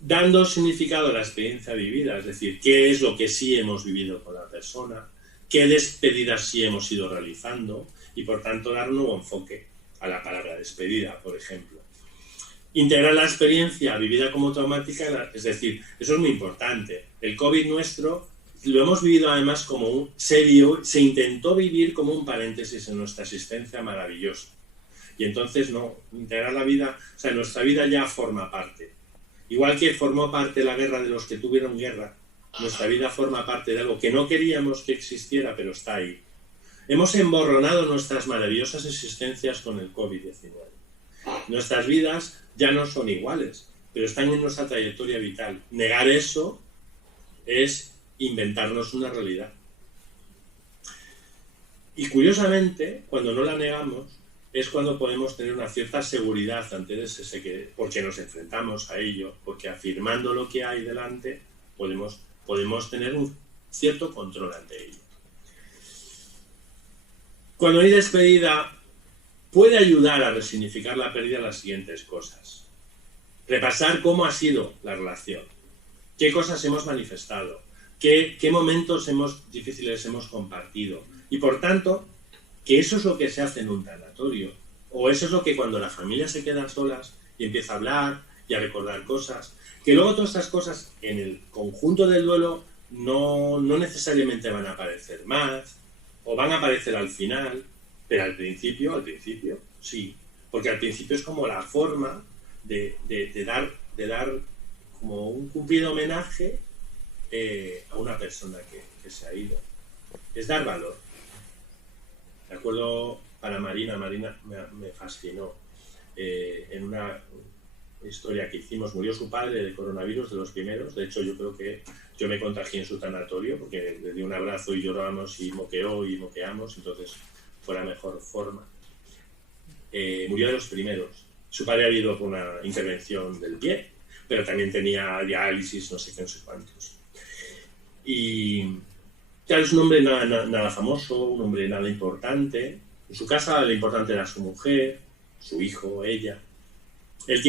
dando significado a la experiencia vivida, es decir, qué es lo que sí hemos vivido con la persona, qué despedidas sí hemos ido realizando y por tanto dar un nuevo enfoque a la palabra despedida, por ejemplo. Integrar la experiencia vivida como traumática, es decir, eso es muy importante. El COVID nuestro lo hemos vivido además como se intentó vivir como un paréntesis en nuestra existencia maravillosa. Y entonces no, integrar la vida, o sea, nuestra vida ya forma parte. Igual que formó parte la guerra de los que tuvieron guerra, nuestra vida forma parte de algo que no queríamos que existiera, pero está ahí. Hemos emborronado nuestras maravillosas existencias con el COVID-19. Nuestras vidas ya no son iguales, pero están en nuestra trayectoria vital. Negar eso es inventarnos una realidad. Y curiosamente, cuando no la negamos, es cuando podemos tener una cierta seguridad ante porque nos enfrentamos a ello, porque afirmando lo que hay delante, podemos tener un cierto control ante ello. Cuando hay despedida, puede ayudar a resignificar la pérdida las siguientes cosas. Repasar cómo ha sido la relación, qué cosas hemos manifestado, qué momentos difíciles hemos compartido. Y por tanto, que eso es lo que se hace en un tanatorio, o eso es lo que cuando la familia se queda solas y empieza a hablar y a recordar cosas, que luego todas estas cosas en el conjunto del duelo no necesariamente van a aparecer más, o van a aparecer al final, pero al principio sí, porque al principio es como la forma de dar como un cumplido homenaje a una persona que se ha ido. Es dar valor. Me acuerdo para Marina me fascinó. En una historia que hicimos, murió su padre de coronavirus, de los primeros. De hecho, yo creo que yo me contagié en su tanatorio, porque le di un abrazo y llorábamos y moqueó y moqueamos, entonces fue la mejor forma. Murió de los primeros. Su padre había ido por una intervención del pie, pero también tenía diálisis, no sé qué, no sé cuántos. Y claro, es un hombre nada famoso, un hombre nada importante. En su casa lo importante era su mujer, su hijo, ella. Él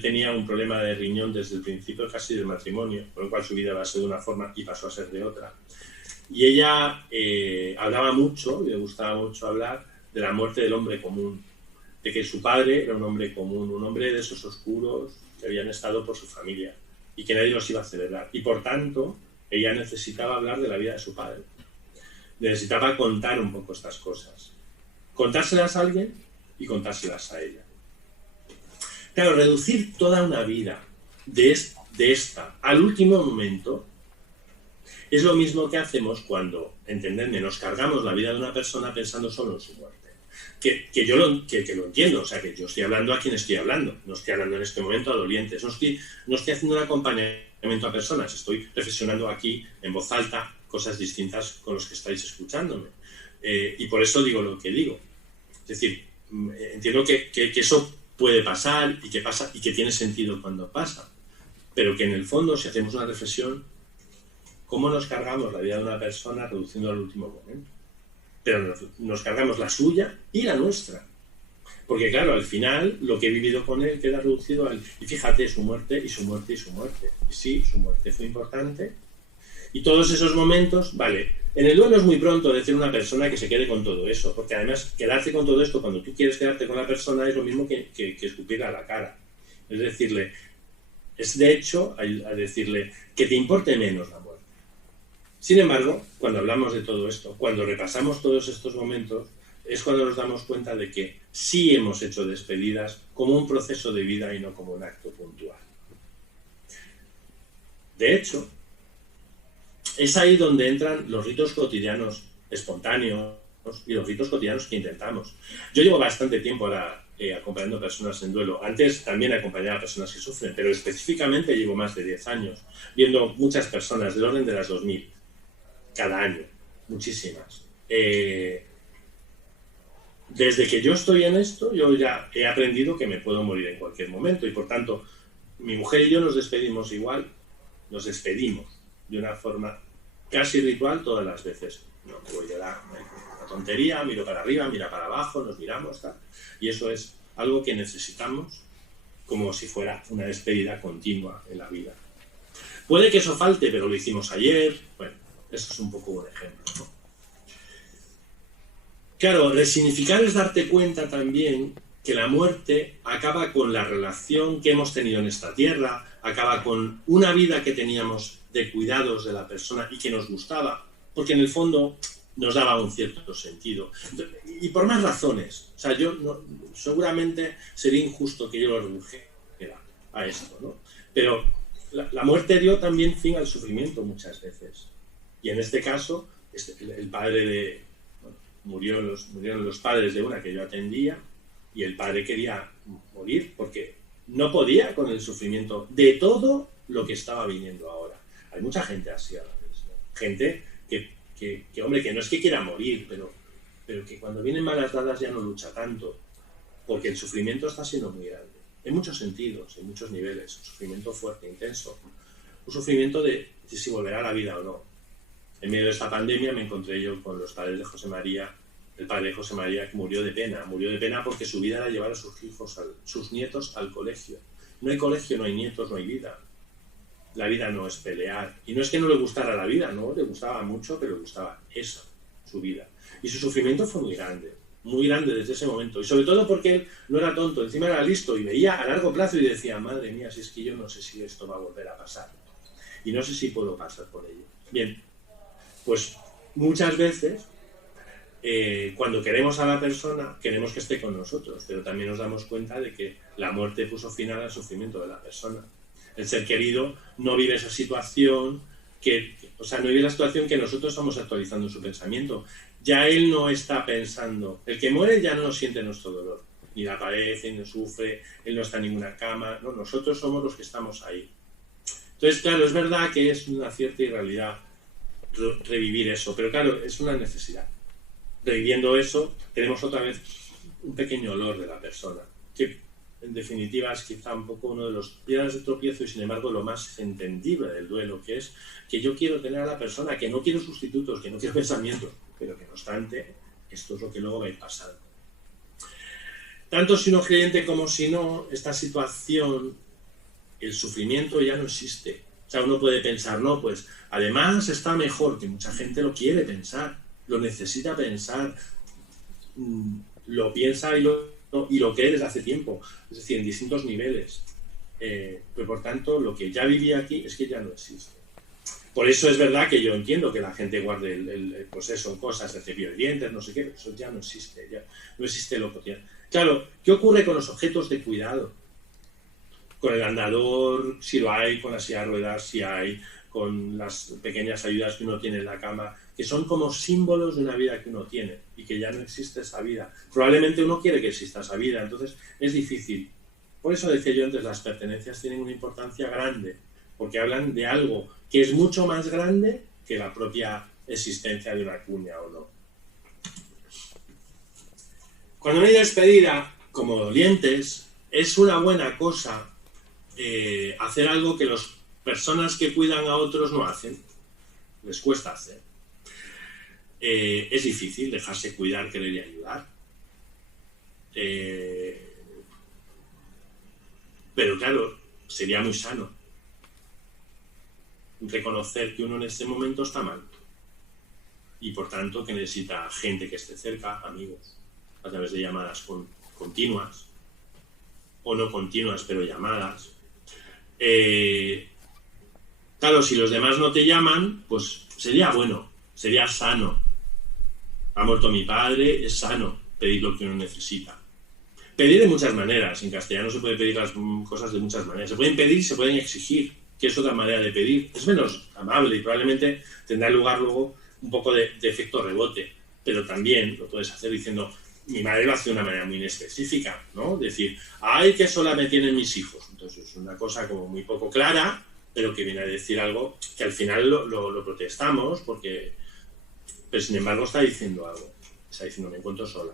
tenía un problema de riñón desde el principio casi del matrimonio, por lo cual su vida va a ser de una forma y pasó a ser de otra. Y ella hablaba mucho, y le gustaba mucho hablar, de la muerte del hombre común, de que su padre era un hombre común, un hombre de esos oscuros que habían estado por su familia y que nadie los iba a celebrar. Y por tanto, ella necesitaba hablar de la vida de su padre. Necesitaba contar un poco estas cosas. Contárselas a alguien y contárselas a ella. Claro, reducir toda una vida de esta al último momento es lo mismo que hacemos cuando, entendedme, nos cargamos la vida de una persona pensando solo en su muerte. Que yo lo entiendo, o sea, que yo estoy hablando a quien estoy hablando, no estoy hablando en este momento a dolientes, no estoy haciendo un acompañamiento a personas, estoy reflexionando aquí en voz alta cosas distintas con los que estáis escuchándome. Y por eso digo lo que digo. Es decir, entiendo que eso puede pasar y que pasa y que tiene sentido cuando pasa, pero que en el fondo, si hacemos una reflexión, ¿cómo nos cargamos la vida de una persona reduciendo al último momento? Pero nos cargamos la suya y la nuestra. Porque claro, al final, lo que he vivido con él queda reducido a él. Y fíjate, su muerte y su muerte y su muerte. Y sí, su muerte fue importante. Y todos esos momentos, vale, en el duelo es muy pronto decir a una persona que se quede con todo eso, porque además quedarse con todo esto cuando tú quieres quedarte con la persona es lo mismo que escupirle a la cara. Es decirle, es de hecho a decirle que te importe menos la muerte. Sin embargo, cuando hablamos de todo esto, cuando repasamos todos estos momentos, es cuando nos damos cuenta de que sí hemos hecho despedidas como un proceso de vida y no como un acto puntual. De hecho, es ahí donde entran los ritos cotidianos espontáneos y los ritos cotidianos que intentamos. Yo llevo bastante tiempo ahora acompañando a personas en duelo. Antes también acompañaba a personas que sufren, pero específicamente llevo más de 10 años viendo muchas personas del orden de las 2000 cada año, muchísimas. Desde que yo estoy en esto, yo ya he aprendido que me puedo morir en cualquier momento y por tanto mi mujer y yo nos despedimos igual, nos despedimos de una forma casi ritual todas las veces. No me voy a dar una tontería, miro para arriba, mira para abajo, nos miramos, tal. Y eso es algo que necesitamos como si fuera una despedida continua en la vida. Puede que eso falte, pero lo hicimos ayer. Bueno, eso es un poco un ejemplo, ¿no? Claro, resignificar es darte cuenta también que la muerte acaba con la relación que hemos tenido en esta tierra, acaba con una vida que teníamos de cuidados de la persona y que nos gustaba, porque en el fondo nos daba un cierto sentido. Y por más razones. O sea, yo no, seguramente sería injusto que yo lo redujera a esto, ¿no? Pero la muerte dio también fin al sufrimiento muchas veces. Y en este caso, el padre de... Murieron los padres de una que yo atendía y el padre quería morir porque no podía con el sufrimiento de todo lo que estaba viniendo ahora. Hay mucha gente así ahora mismo. Gente que hombre, que no es que quiera morir, pero que cuando vienen malas dadas ya no lucha tanto, porque el sufrimiento está siendo muy grande. En muchos sentidos, en muchos niveles. Un sufrimiento fuerte, intenso. Un sufrimiento de si volverá a la vida o no. En medio de esta pandemia me encontré yo con los padres de José María, el padre de José María que murió de pena porque su vida era llevar a sus hijos, sus nietos al colegio. No hay colegio, no hay nietos, no hay vida. La vida no es pelear. Y no es que no le gustara la vida, no, le gustaba mucho, pero le gustaba eso, su vida. Y su sufrimiento fue muy grande desde ese momento. Y sobre todo porque él no era tonto, encima era listo y veía a largo plazo y decía, madre mía, si es que yo no sé si esto va a volver a pasar. Y no sé si puedo pasar por ello. Bien. Pues muchas veces, cuando queremos a la persona, queremos que esté con nosotros, pero también nos damos cuenta de que la muerte puso final al sufrimiento de la persona. El ser querido no vive esa situación, no vive la situación que nosotros estamos actualizando en su pensamiento. Ya él no está pensando, el que muere ya no siente nuestro dolor, ni la padece, ni sufre, él no está en ninguna cama, no, nosotros somos los que estamos ahí. Entonces, claro, es verdad que es una cierta irrealidad revivir eso, pero claro, es una necesidad. Reviviendo eso, tenemos otra vez un pequeño olor de la persona, que en definitiva es quizá un poco uno de los piedras de tropiezo y sin embargo lo más entendible del duelo, que es que yo quiero tener a la persona, que no quiero sustitutos, que no quiero pensamientos, pero que no obstante, esto es lo que luego va a ir pasando. Tanto si no creyente como si no, esta situación, el sufrimiento ya no existe. O sea, uno puede pensar, no, pues además está mejor, que mucha gente lo quiere pensar, lo necesita pensar, lo piensa y lo cree desde hace tiempo, es decir, en distintos niveles. Pero por tanto, lo que ya vivía aquí es que ya no existe. Por eso es verdad que yo entiendo que la gente guarde pues eso, cosas de cepillo de dientes, no sé qué, pero eso ya no existe, ya no existe lo cotidiano. Claro, ¿qué ocurre con los objetos de cuidado? Con el andador, si lo hay, con la silla de ruedas, si hay, con las pequeñas ayudas que uno tiene en la cama, que son como símbolos de una vida que uno tiene y que ya no existe esa vida. Probablemente uno quiere que exista esa vida, entonces es difícil. Por eso decía yo antes, las pertenencias tienen una importancia grande, porque hablan de algo que es mucho más grande que la propia existencia de una cuña o no. Cuando no hay despedida, como dolientes, es una buena cosa hacer algo que las personas que cuidan a otros no hacen, les cuesta hacer. Es difícil dejarse cuidar, querer y ayudar. Pero claro, sería muy sano reconocer que uno en este momento está mal y por tanto que necesita gente que esté cerca, amigos, a través de llamadas continuas o no continuas, pero llamadas. Claro, si los demás no te llaman, pues sería bueno, sería sano ha muerto mi padre, es sano pedir lo que uno necesita. Pedir de muchas maneras, en castellano se puede pedir las cosas de muchas maneras. Se pueden pedir y se pueden exigir, que es otra manera de pedir. Es menos amable y probablemente tendrá lugar luego un poco de efecto rebote, pero también lo puedes hacer diciendo, mi madre lo hace de una manera muy inespecífica, ¿no? Decir, ¡ay, qué sola me tienen mis hijos! Entonces es una cosa como muy poco clara, pero que viene a decir algo que al final lo protestamos, porque, pero sin embargo está diciendo algo. Está diciendo, me encuentro sola.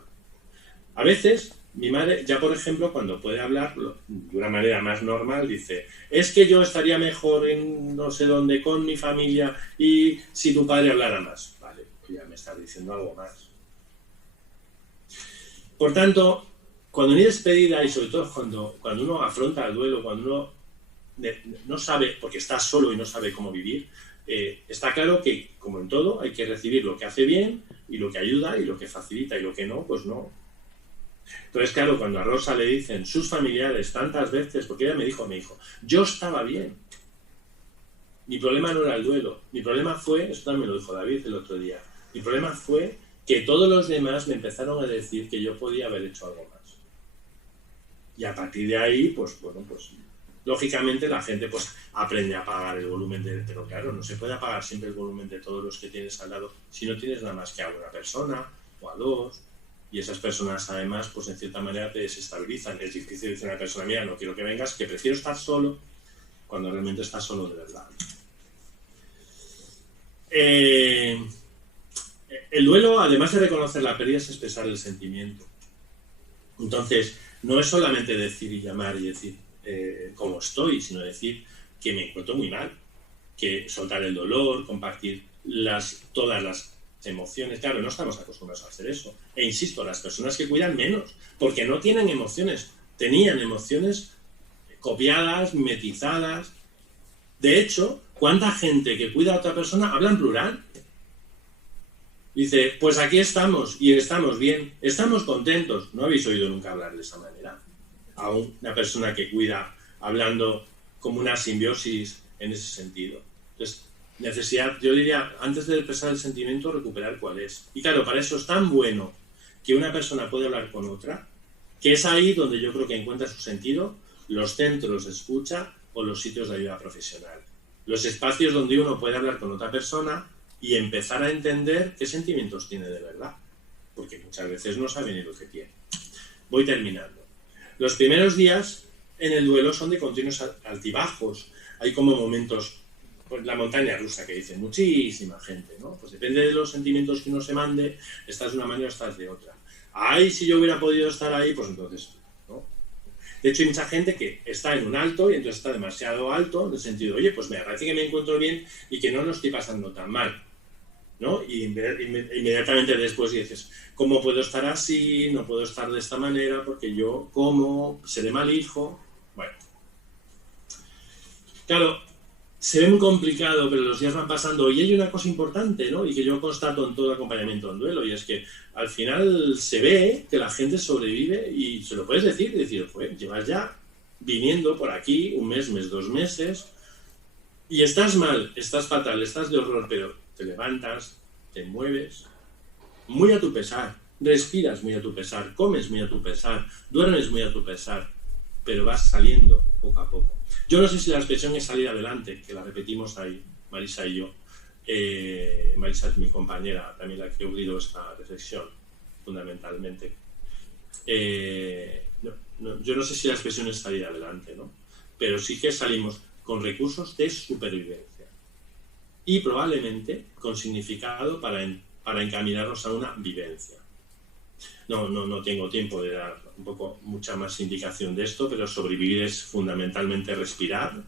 A veces, mi madre, ya por ejemplo, cuando puede hablar de una manera más normal, dice, es que yo estaría mejor en no sé dónde con mi familia y si tu padre hablara más. Vale, pues ya me estás diciendo algo más. Por tanto, cuando hay despedida y sobre todo cuando uno afronta el duelo, cuando uno no sabe, porque está solo y no sabe cómo vivir, está claro que, como en todo, hay que recibir lo que hace bien y lo que ayuda y lo que facilita y lo que no, pues no. Entonces, claro, cuando a Rosa le dicen sus familiares tantas veces, porque ella me dijo, yo estaba bien. Mi problema no era el duelo. Mi problema fue, esto también lo dijo David el otro día, mi problema fue que todos los demás me empezaron a decir que yo podía haber hecho algo más. Y a partir de ahí, pues bueno, pues lógicamente la gente pues aprende a apagar el volumen pero claro, no se puede apagar siempre el volumen de todos los que tienes al lado si no tienes nada más que a una persona o a dos. Y esas personas, además, pues en cierta manera te desestabilizan. Es difícil decir a una persona, mira, no quiero que vengas, que prefiero estar solo, cuando realmente estás solo de verdad. El duelo, además de reconocer la pérdida, es expresar el sentimiento. Entonces, no es solamente decir y llamar y decir cómo estoy, sino decir que me encuentro muy mal, que soltar el dolor, compartir todas las emociones. Claro, no estamos acostumbrados a hacer eso. E insisto, las personas que cuidan menos, porque no tienen emociones. Tenían emociones copiadas, mimetizadas. De hecho, ¿cuánta gente que cuida a otra persona habla en plural? Dice, pues aquí estamos y estamos bien, estamos contentos. ¿No habéis oído nunca hablar de esa manera? A una persona que cuida hablando como una simbiosis en ese sentido. Entonces, necesidad, yo diría, antes de expresar el sentimiento, recuperar cuál es. Y claro, para eso es tan bueno que una persona puede hablar con otra, que es ahí donde yo creo que encuentra su sentido, los centros de escucha o los sitios de ayuda profesional. Los espacios donde uno puede hablar con otra persona y empezar a entender qué sentimientos tiene de verdad, porque muchas veces no sabe ni lo que tiene. Voy terminando. Los primeros días en el duelo son de continuos altibajos. Hay como momentos, pues la montaña rusa que dice muchísima gente, ¿no? Pues depende de los sentimientos que uno se mande, estás de una manera o estás de otra. Ay, si yo hubiera podido estar ahí, pues entonces, ¿no? De hecho, hay mucha gente que está en un alto y entonces está demasiado alto, en el sentido, oye, pues me parece que me encuentro bien y que no lo estoy pasando tan mal, ¿no? Y inmediatamente después dices, ¿cómo puedo estar así? No puedo estar de esta manera porque yo, ¿cómo? ¿Seré mal hijo? Bueno. Claro, se ve muy complicado, pero los días van pasando. Y hay una cosa importante, ¿no? Y que yo constato en todo acompañamiento en duelo, y es que al final se ve que la gente sobrevive y se lo puedes decir, pues llevas ya viniendo por aquí un mes, 2 meses, y estás mal, estás fatal, estás de horror, pero te levantas, te mueves, muy a tu pesar, respiras muy a tu pesar, comes muy a tu pesar, duermes muy a tu pesar, pero vas saliendo poco a poco. Yo no sé si la expresión es salir adelante, que la repetimos ahí, Marisa y yo. Marisa es mi compañera, también la que he oído esta reflexión, fundamentalmente. Yo no sé si la expresión es salir adelante, ¿no? Pero sí que salimos con recursos de supervivencia y probablemente con significado para encaminarnos a una vivencia. No tengo tiempo de dar mucha más indicación de esto, pero sobrevivir es fundamentalmente respirar,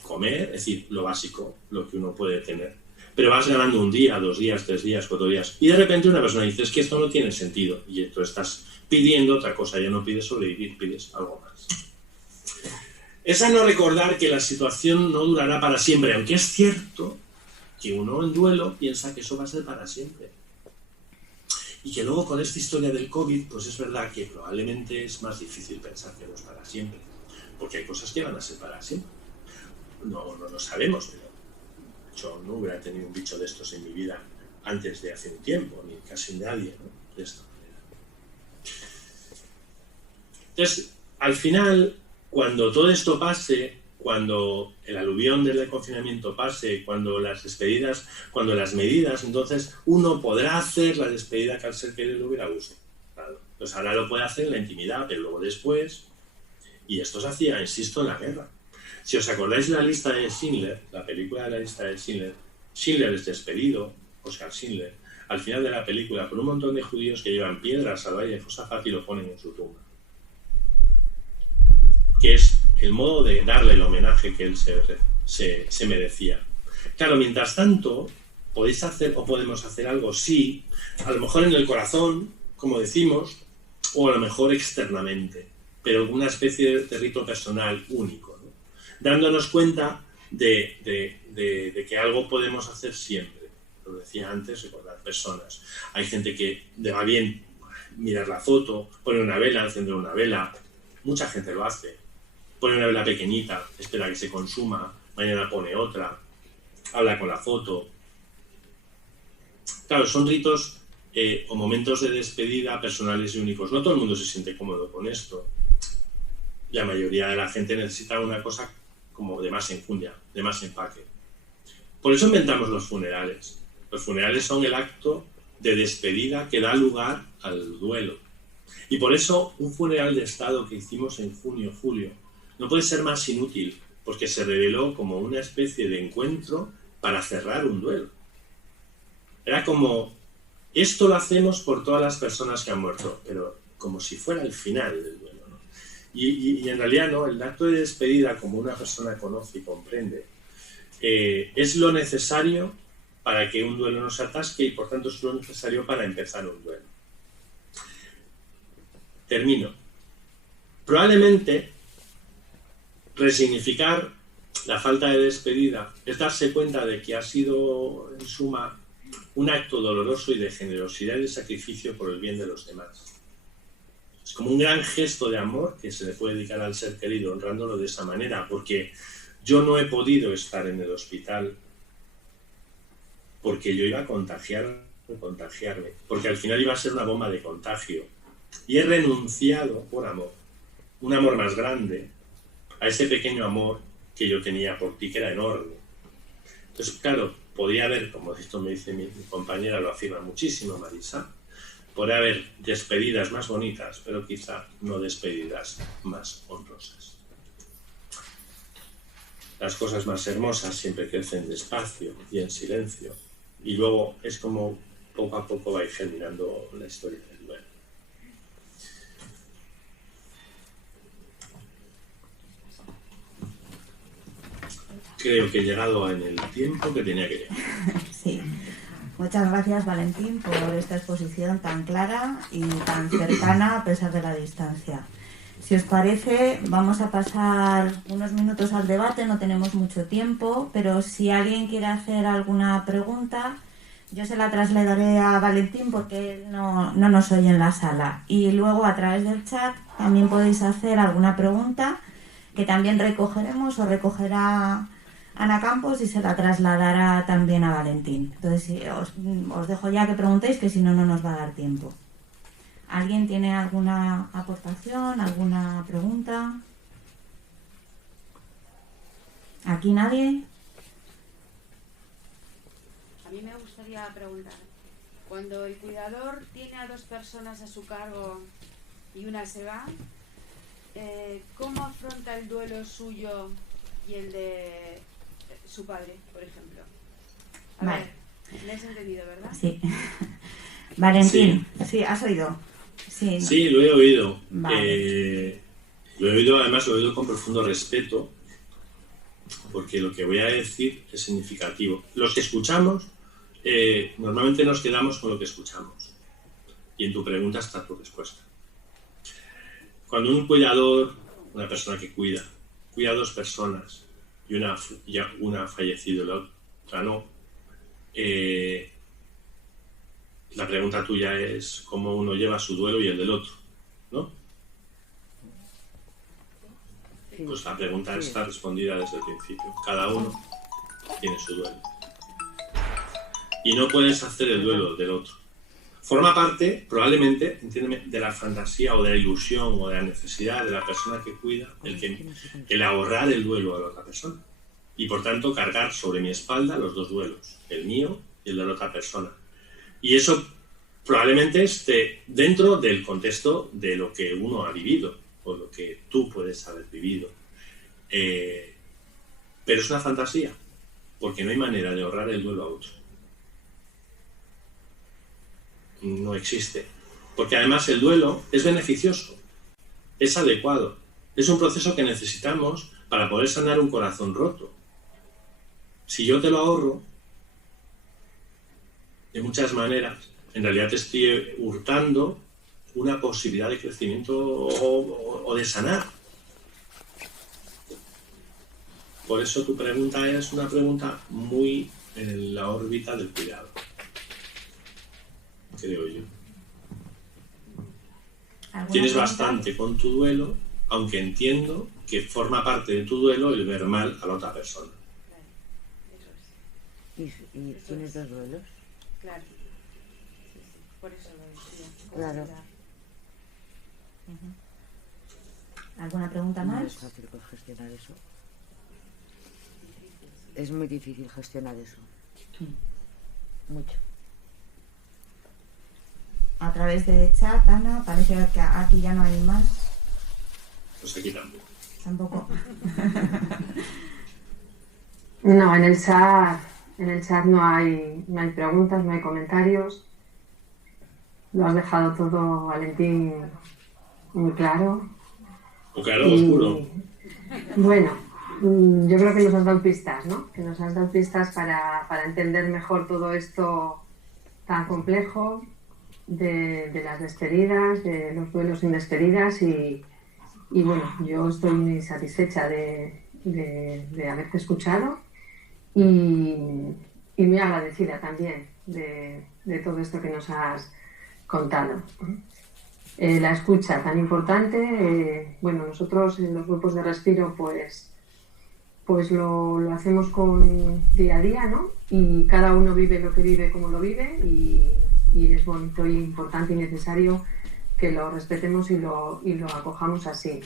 comer, es decir, lo básico, lo que uno puede tener. Pero vas ganando 1 día, 2 días, 3 días, 4 días, y de repente una persona dice, es que esto no tiene sentido, y tú estás pidiendo otra cosa, ya no pides sobrevivir, pides algo más. Es a no recordar que la situación no durará para siempre, aunque es cierto que uno en duelo piensa que eso va a ser para siempre. Y que luego con esta historia del COVID, pues es verdad que probablemente es más difícil pensar que no es para siempre, porque hay cosas que van a ser para siempre. No lo sabemos, pero yo no hubiera tenido un bicho de estos en mi vida antes de hace un tiempo, ni casi nadie, ¿no? De esta manera. Entonces, al final, cuando todo esto pase, cuando el aluvión del confinamiento pase, cuando las despedidas, cuando las medidas, entonces uno podrá hacer la despedida que al ser querido le hubiera gustado. Pues ahora lo puede hacer en la intimidad, pero luego después, y esto se hacía, insisto, en la guerra. Si os acordáis de la lista de Schindler, la película de la lista de Schindler, Schindler es despedido, Oskar Schindler, al final de la película, por un montón de judíos que llevan piedras al valle de Josafat y lo ponen en su tumba. Que es el modo de darle el homenaje que él se merecía. Claro, mientras tanto, podéis hacer o podemos hacer algo, sí, a lo mejor en el corazón, como decimos, o a lo mejor externamente, pero una especie de rito personal único, ¿no? Dándonos cuenta de que algo podemos hacer siempre. Lo decía antes, recordar personas. Hay gente que le va bien mirar la foto, poner una vela, encender una vela. Mucha gente lo hace. Pone una vela pequeñita, espera que se consuma, mañana pone otra, habla con la foto. Claro, son ritos o momentos de despedida personales y únicos. No todo el mundo se siente cómodo con esto. La mayoría de la gente necesita una cosa como de más enjundia, de más empaque. Por eso inventamos los funerales. Los funerales son el acto de despedida que da lugar al duelo. Y por eso un funeral de Estado que hicimos en junio, julio, no puede ser más inútil, porque se reveló como una especie de encuentro para cerrar un duelo. Era como, esto lo hacemos por todas las personas que han muerto, pero como si fuera el final del duelo, ¿no? Y en realidad no, el acto de despedida, como una persona conoce y comprende, es lo necesario para que un duelo no se atasque y por tanto es lo necesario para empezar un duelo. Termino. Probablemente resignificar la falta de despedida es darse cuenta de que ha sido, en suma, un acto doloroso y de generosidad y de sacrificio por el bien de los demás. Es como un gran gesto de amor que se le puede dedicar al ser querido, honrándolo de esa manera, porque yo no he podido estar en el hospital porque yo iba a contagiarme, porque al final iba a ser una bomba de contagio. Y he renunciado por amor, un amor más grande, a ese pequeño amor que yo tenía por ti, que era enorme. Entonces, claro, podría haber, como esto me dice mi compañera, lo afirma muchísimo Marisa, podría haber despedidas más bonitas, pero quizá no despedidas más honrosas. Las cosas más hermosas siempre crecen despacio y en silencio, y luego es como poco a poco va germinando la historia del duelo. Creo que he llegado en el tiempo que tenía que llegar. Sí. Muchas gracias, Valentín, por esta exposición tan clara y tan cercana a pesar de la distancia. Si os parece, vamos a pasar unos minutos al debate, no tenemos mucho tiempo, pero si alguien quiere hacer alguna pregunta, yo se la trasladaré a Valentín porque él no nos oye en la sala. Y luego a través del chat también podéis hacer alguna pregunta que también recogeremos o recogerá Ana Campos y se la trasladará también a Valentín. Entonces os dejo ya que preguntéis, que si no, no nos va a dar tiempo. ¿Alguien tiene alguna aportación, alguna pregunta? ¿Aquí nadie? A mí me gustaría preguntar, cuando el cuidador tiene a dos personas a su cargo y una se va, ¿cómo afronta el duelo suyo y el de su padre, por ejemplo? Vale. ¿Me has entendido, verdad? Sí. Valentín, sí, ¿has oído? Sí, ¿no? Sí, lo he oído. Vale. Lo he oído, además lo he oído con profundo respeto, porque lo que voy a decir es significativo. Los que escuchamos, normalmente nos quedamos con lo que escuchamos. Y en tu pregunta está tu respuesta. Cuando un cuidador, una persona que cuida a dos personas y una ha fallecido y la otra no, la pregunta tuya es cómo uno lleva su duelo y el del otro, ¿no? Pues la pregunta está respondida desde el principio. Cada uno tiene su duelo. y no puedes hacer el duelo del otro. Forma parte, probablemente, entiéndeme, de la fantasía o de la ilusión o de la necesidad de la persona que cuida el ahorrar el duelo a la otra persona. Y por tanto cargar sobre mi espalda los dos duelos, el mío y el de la otra persona. Y eso probablemente esté dentro del contexto de lo que uno ha vivido o lo que tú puedes haber vivido. Pero es una fantasía, porque no hay manera de ahorrar el duelo a otro. No existe. Porque además el duelo es beneficioso, es adecuado, es un proceso que necesitamos para poder sanar un corazón roto. Si yo te lo ahorro, de muchas maneras, en realidad te estoy hurtando una posibilidad de crecimiento o de sanar. Por eso tu pregunta es una pregunta muy en la órbita del cuidado, creo yo. Tienes bastante con tu duelo, aunque entiendo que forma parte de tu duelo el ver mal a la otra persona. ¿Y tienes dos duelos? Claro. Sí, sí. Por eso lo decía. Claro. ¿Alguna pregunta No más? es fácil gestionar eso. Es muy difícil gestionar eso. Mucho. A través de chat, Ana, parece que aquí ya no hay más. Pues aquí tampoco. Tampoco. No, en el chat no hay preguntas, no hay comentarios. Lo has dejado todo, Valentín, muy claro. O claro, oscuro. Bueno, yo creo que nos has dado pistas, ¿no? Que nos has dado pistas para entender mejor todo esto tan complejo de las despedidas, de los duelos sin despedidas y bueno, yo estoy muy satisfecha de haberte escuchado y muy agradecida también de todo esto que nos has contado. La escucha tan importante, bueno, nosotros en los grupos de respiro pues lo hacemos con día a día, ¿no? Y cada uno vive lo que vive como lo vive y es bonito y importante y necesario que lo respetemos y lo acojamos así.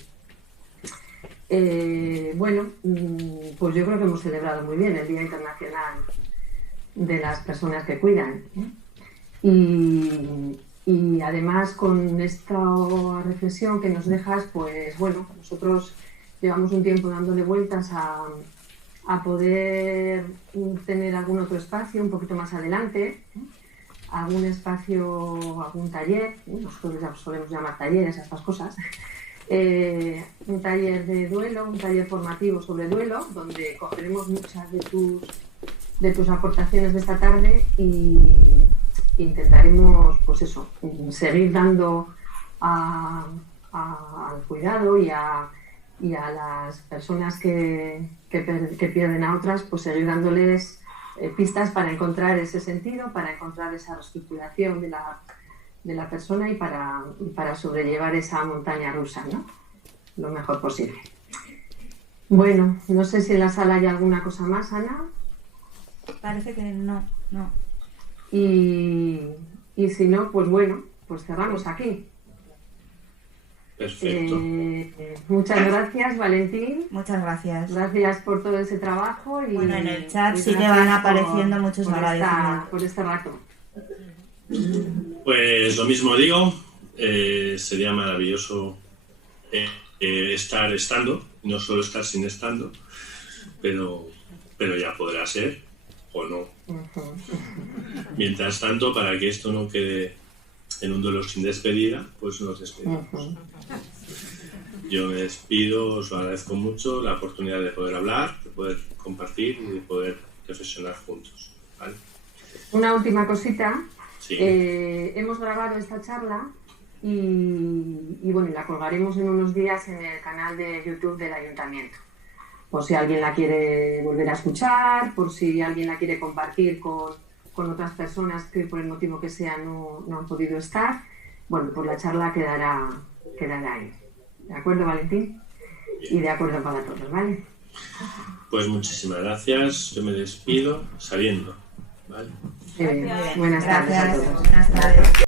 Bueno, pues yo creo que hemos celebrado muy bien el Día Internacional de las Personas que Cuidan, ¿eh? Y además con esta reflexión que nos dejas, pues bueno, nosotros llevamos un tiempo dándole vueltas a poder tener algún otro espacio un poquito más adelante, ¿eh? Algún espacio, algún taller, nosotros ya solemos llamar talleres a estas cosas, un taller de duelo, un taller formativo sobre duelo, donde cogeremos muchas de tus aportaciones de esta tarde y intentaremos, pues eso, seguir dando al cuidado y a las personas que pierden a otras, pues seguir dándoles pistas para encontrar ese sentido, para encontrar esa reestructuración de la persona y para sobrellevar esa montaña rusa, ¿no? Lo mejor posible. Bueno, no sé si en la sala hay alguna cosa más, Ana. Parece que no. Y si no, pues bueno, pues cerramos aquí. Perfecto. Muchas gracias, Valentín. Muchas gracias. Gracias por todo ese trabajo. Y bueno, en el chat sí que van apareciendo muchos agradecimientos. Por este rato. Pues lo mismo digo, sería maravilloso estar estando, no solo estar sin estando, pero ya podrá ser o no. Mientras tanto, para que esto no quede en un duelo sin despedida, pues nos despedimos. Yo me despido, os agradezco mucho la oportunidad de poder hablar, de poder compartir y de poder reflexionar juntos, ¿vale? Una última cosita. Sí. Hemos grabado esta charla y bueno, la colgaremos en unos días en el canal de YouTube del Ayuntamiento. Por si alguien la quiere volver a escuchar, por si alguien la quiere compartir con otras personas que por el motivo que sea no han podido estar. Bueno, pues la charla quedará ahí. ¿De acuerdo, Valentín? Bien. Y de acuerdo para todos, ¿vale? Pues muchísimas gracias. Yo me despido sabiendo, ¿vale? Buenas tardes a todos. Buenas tardes.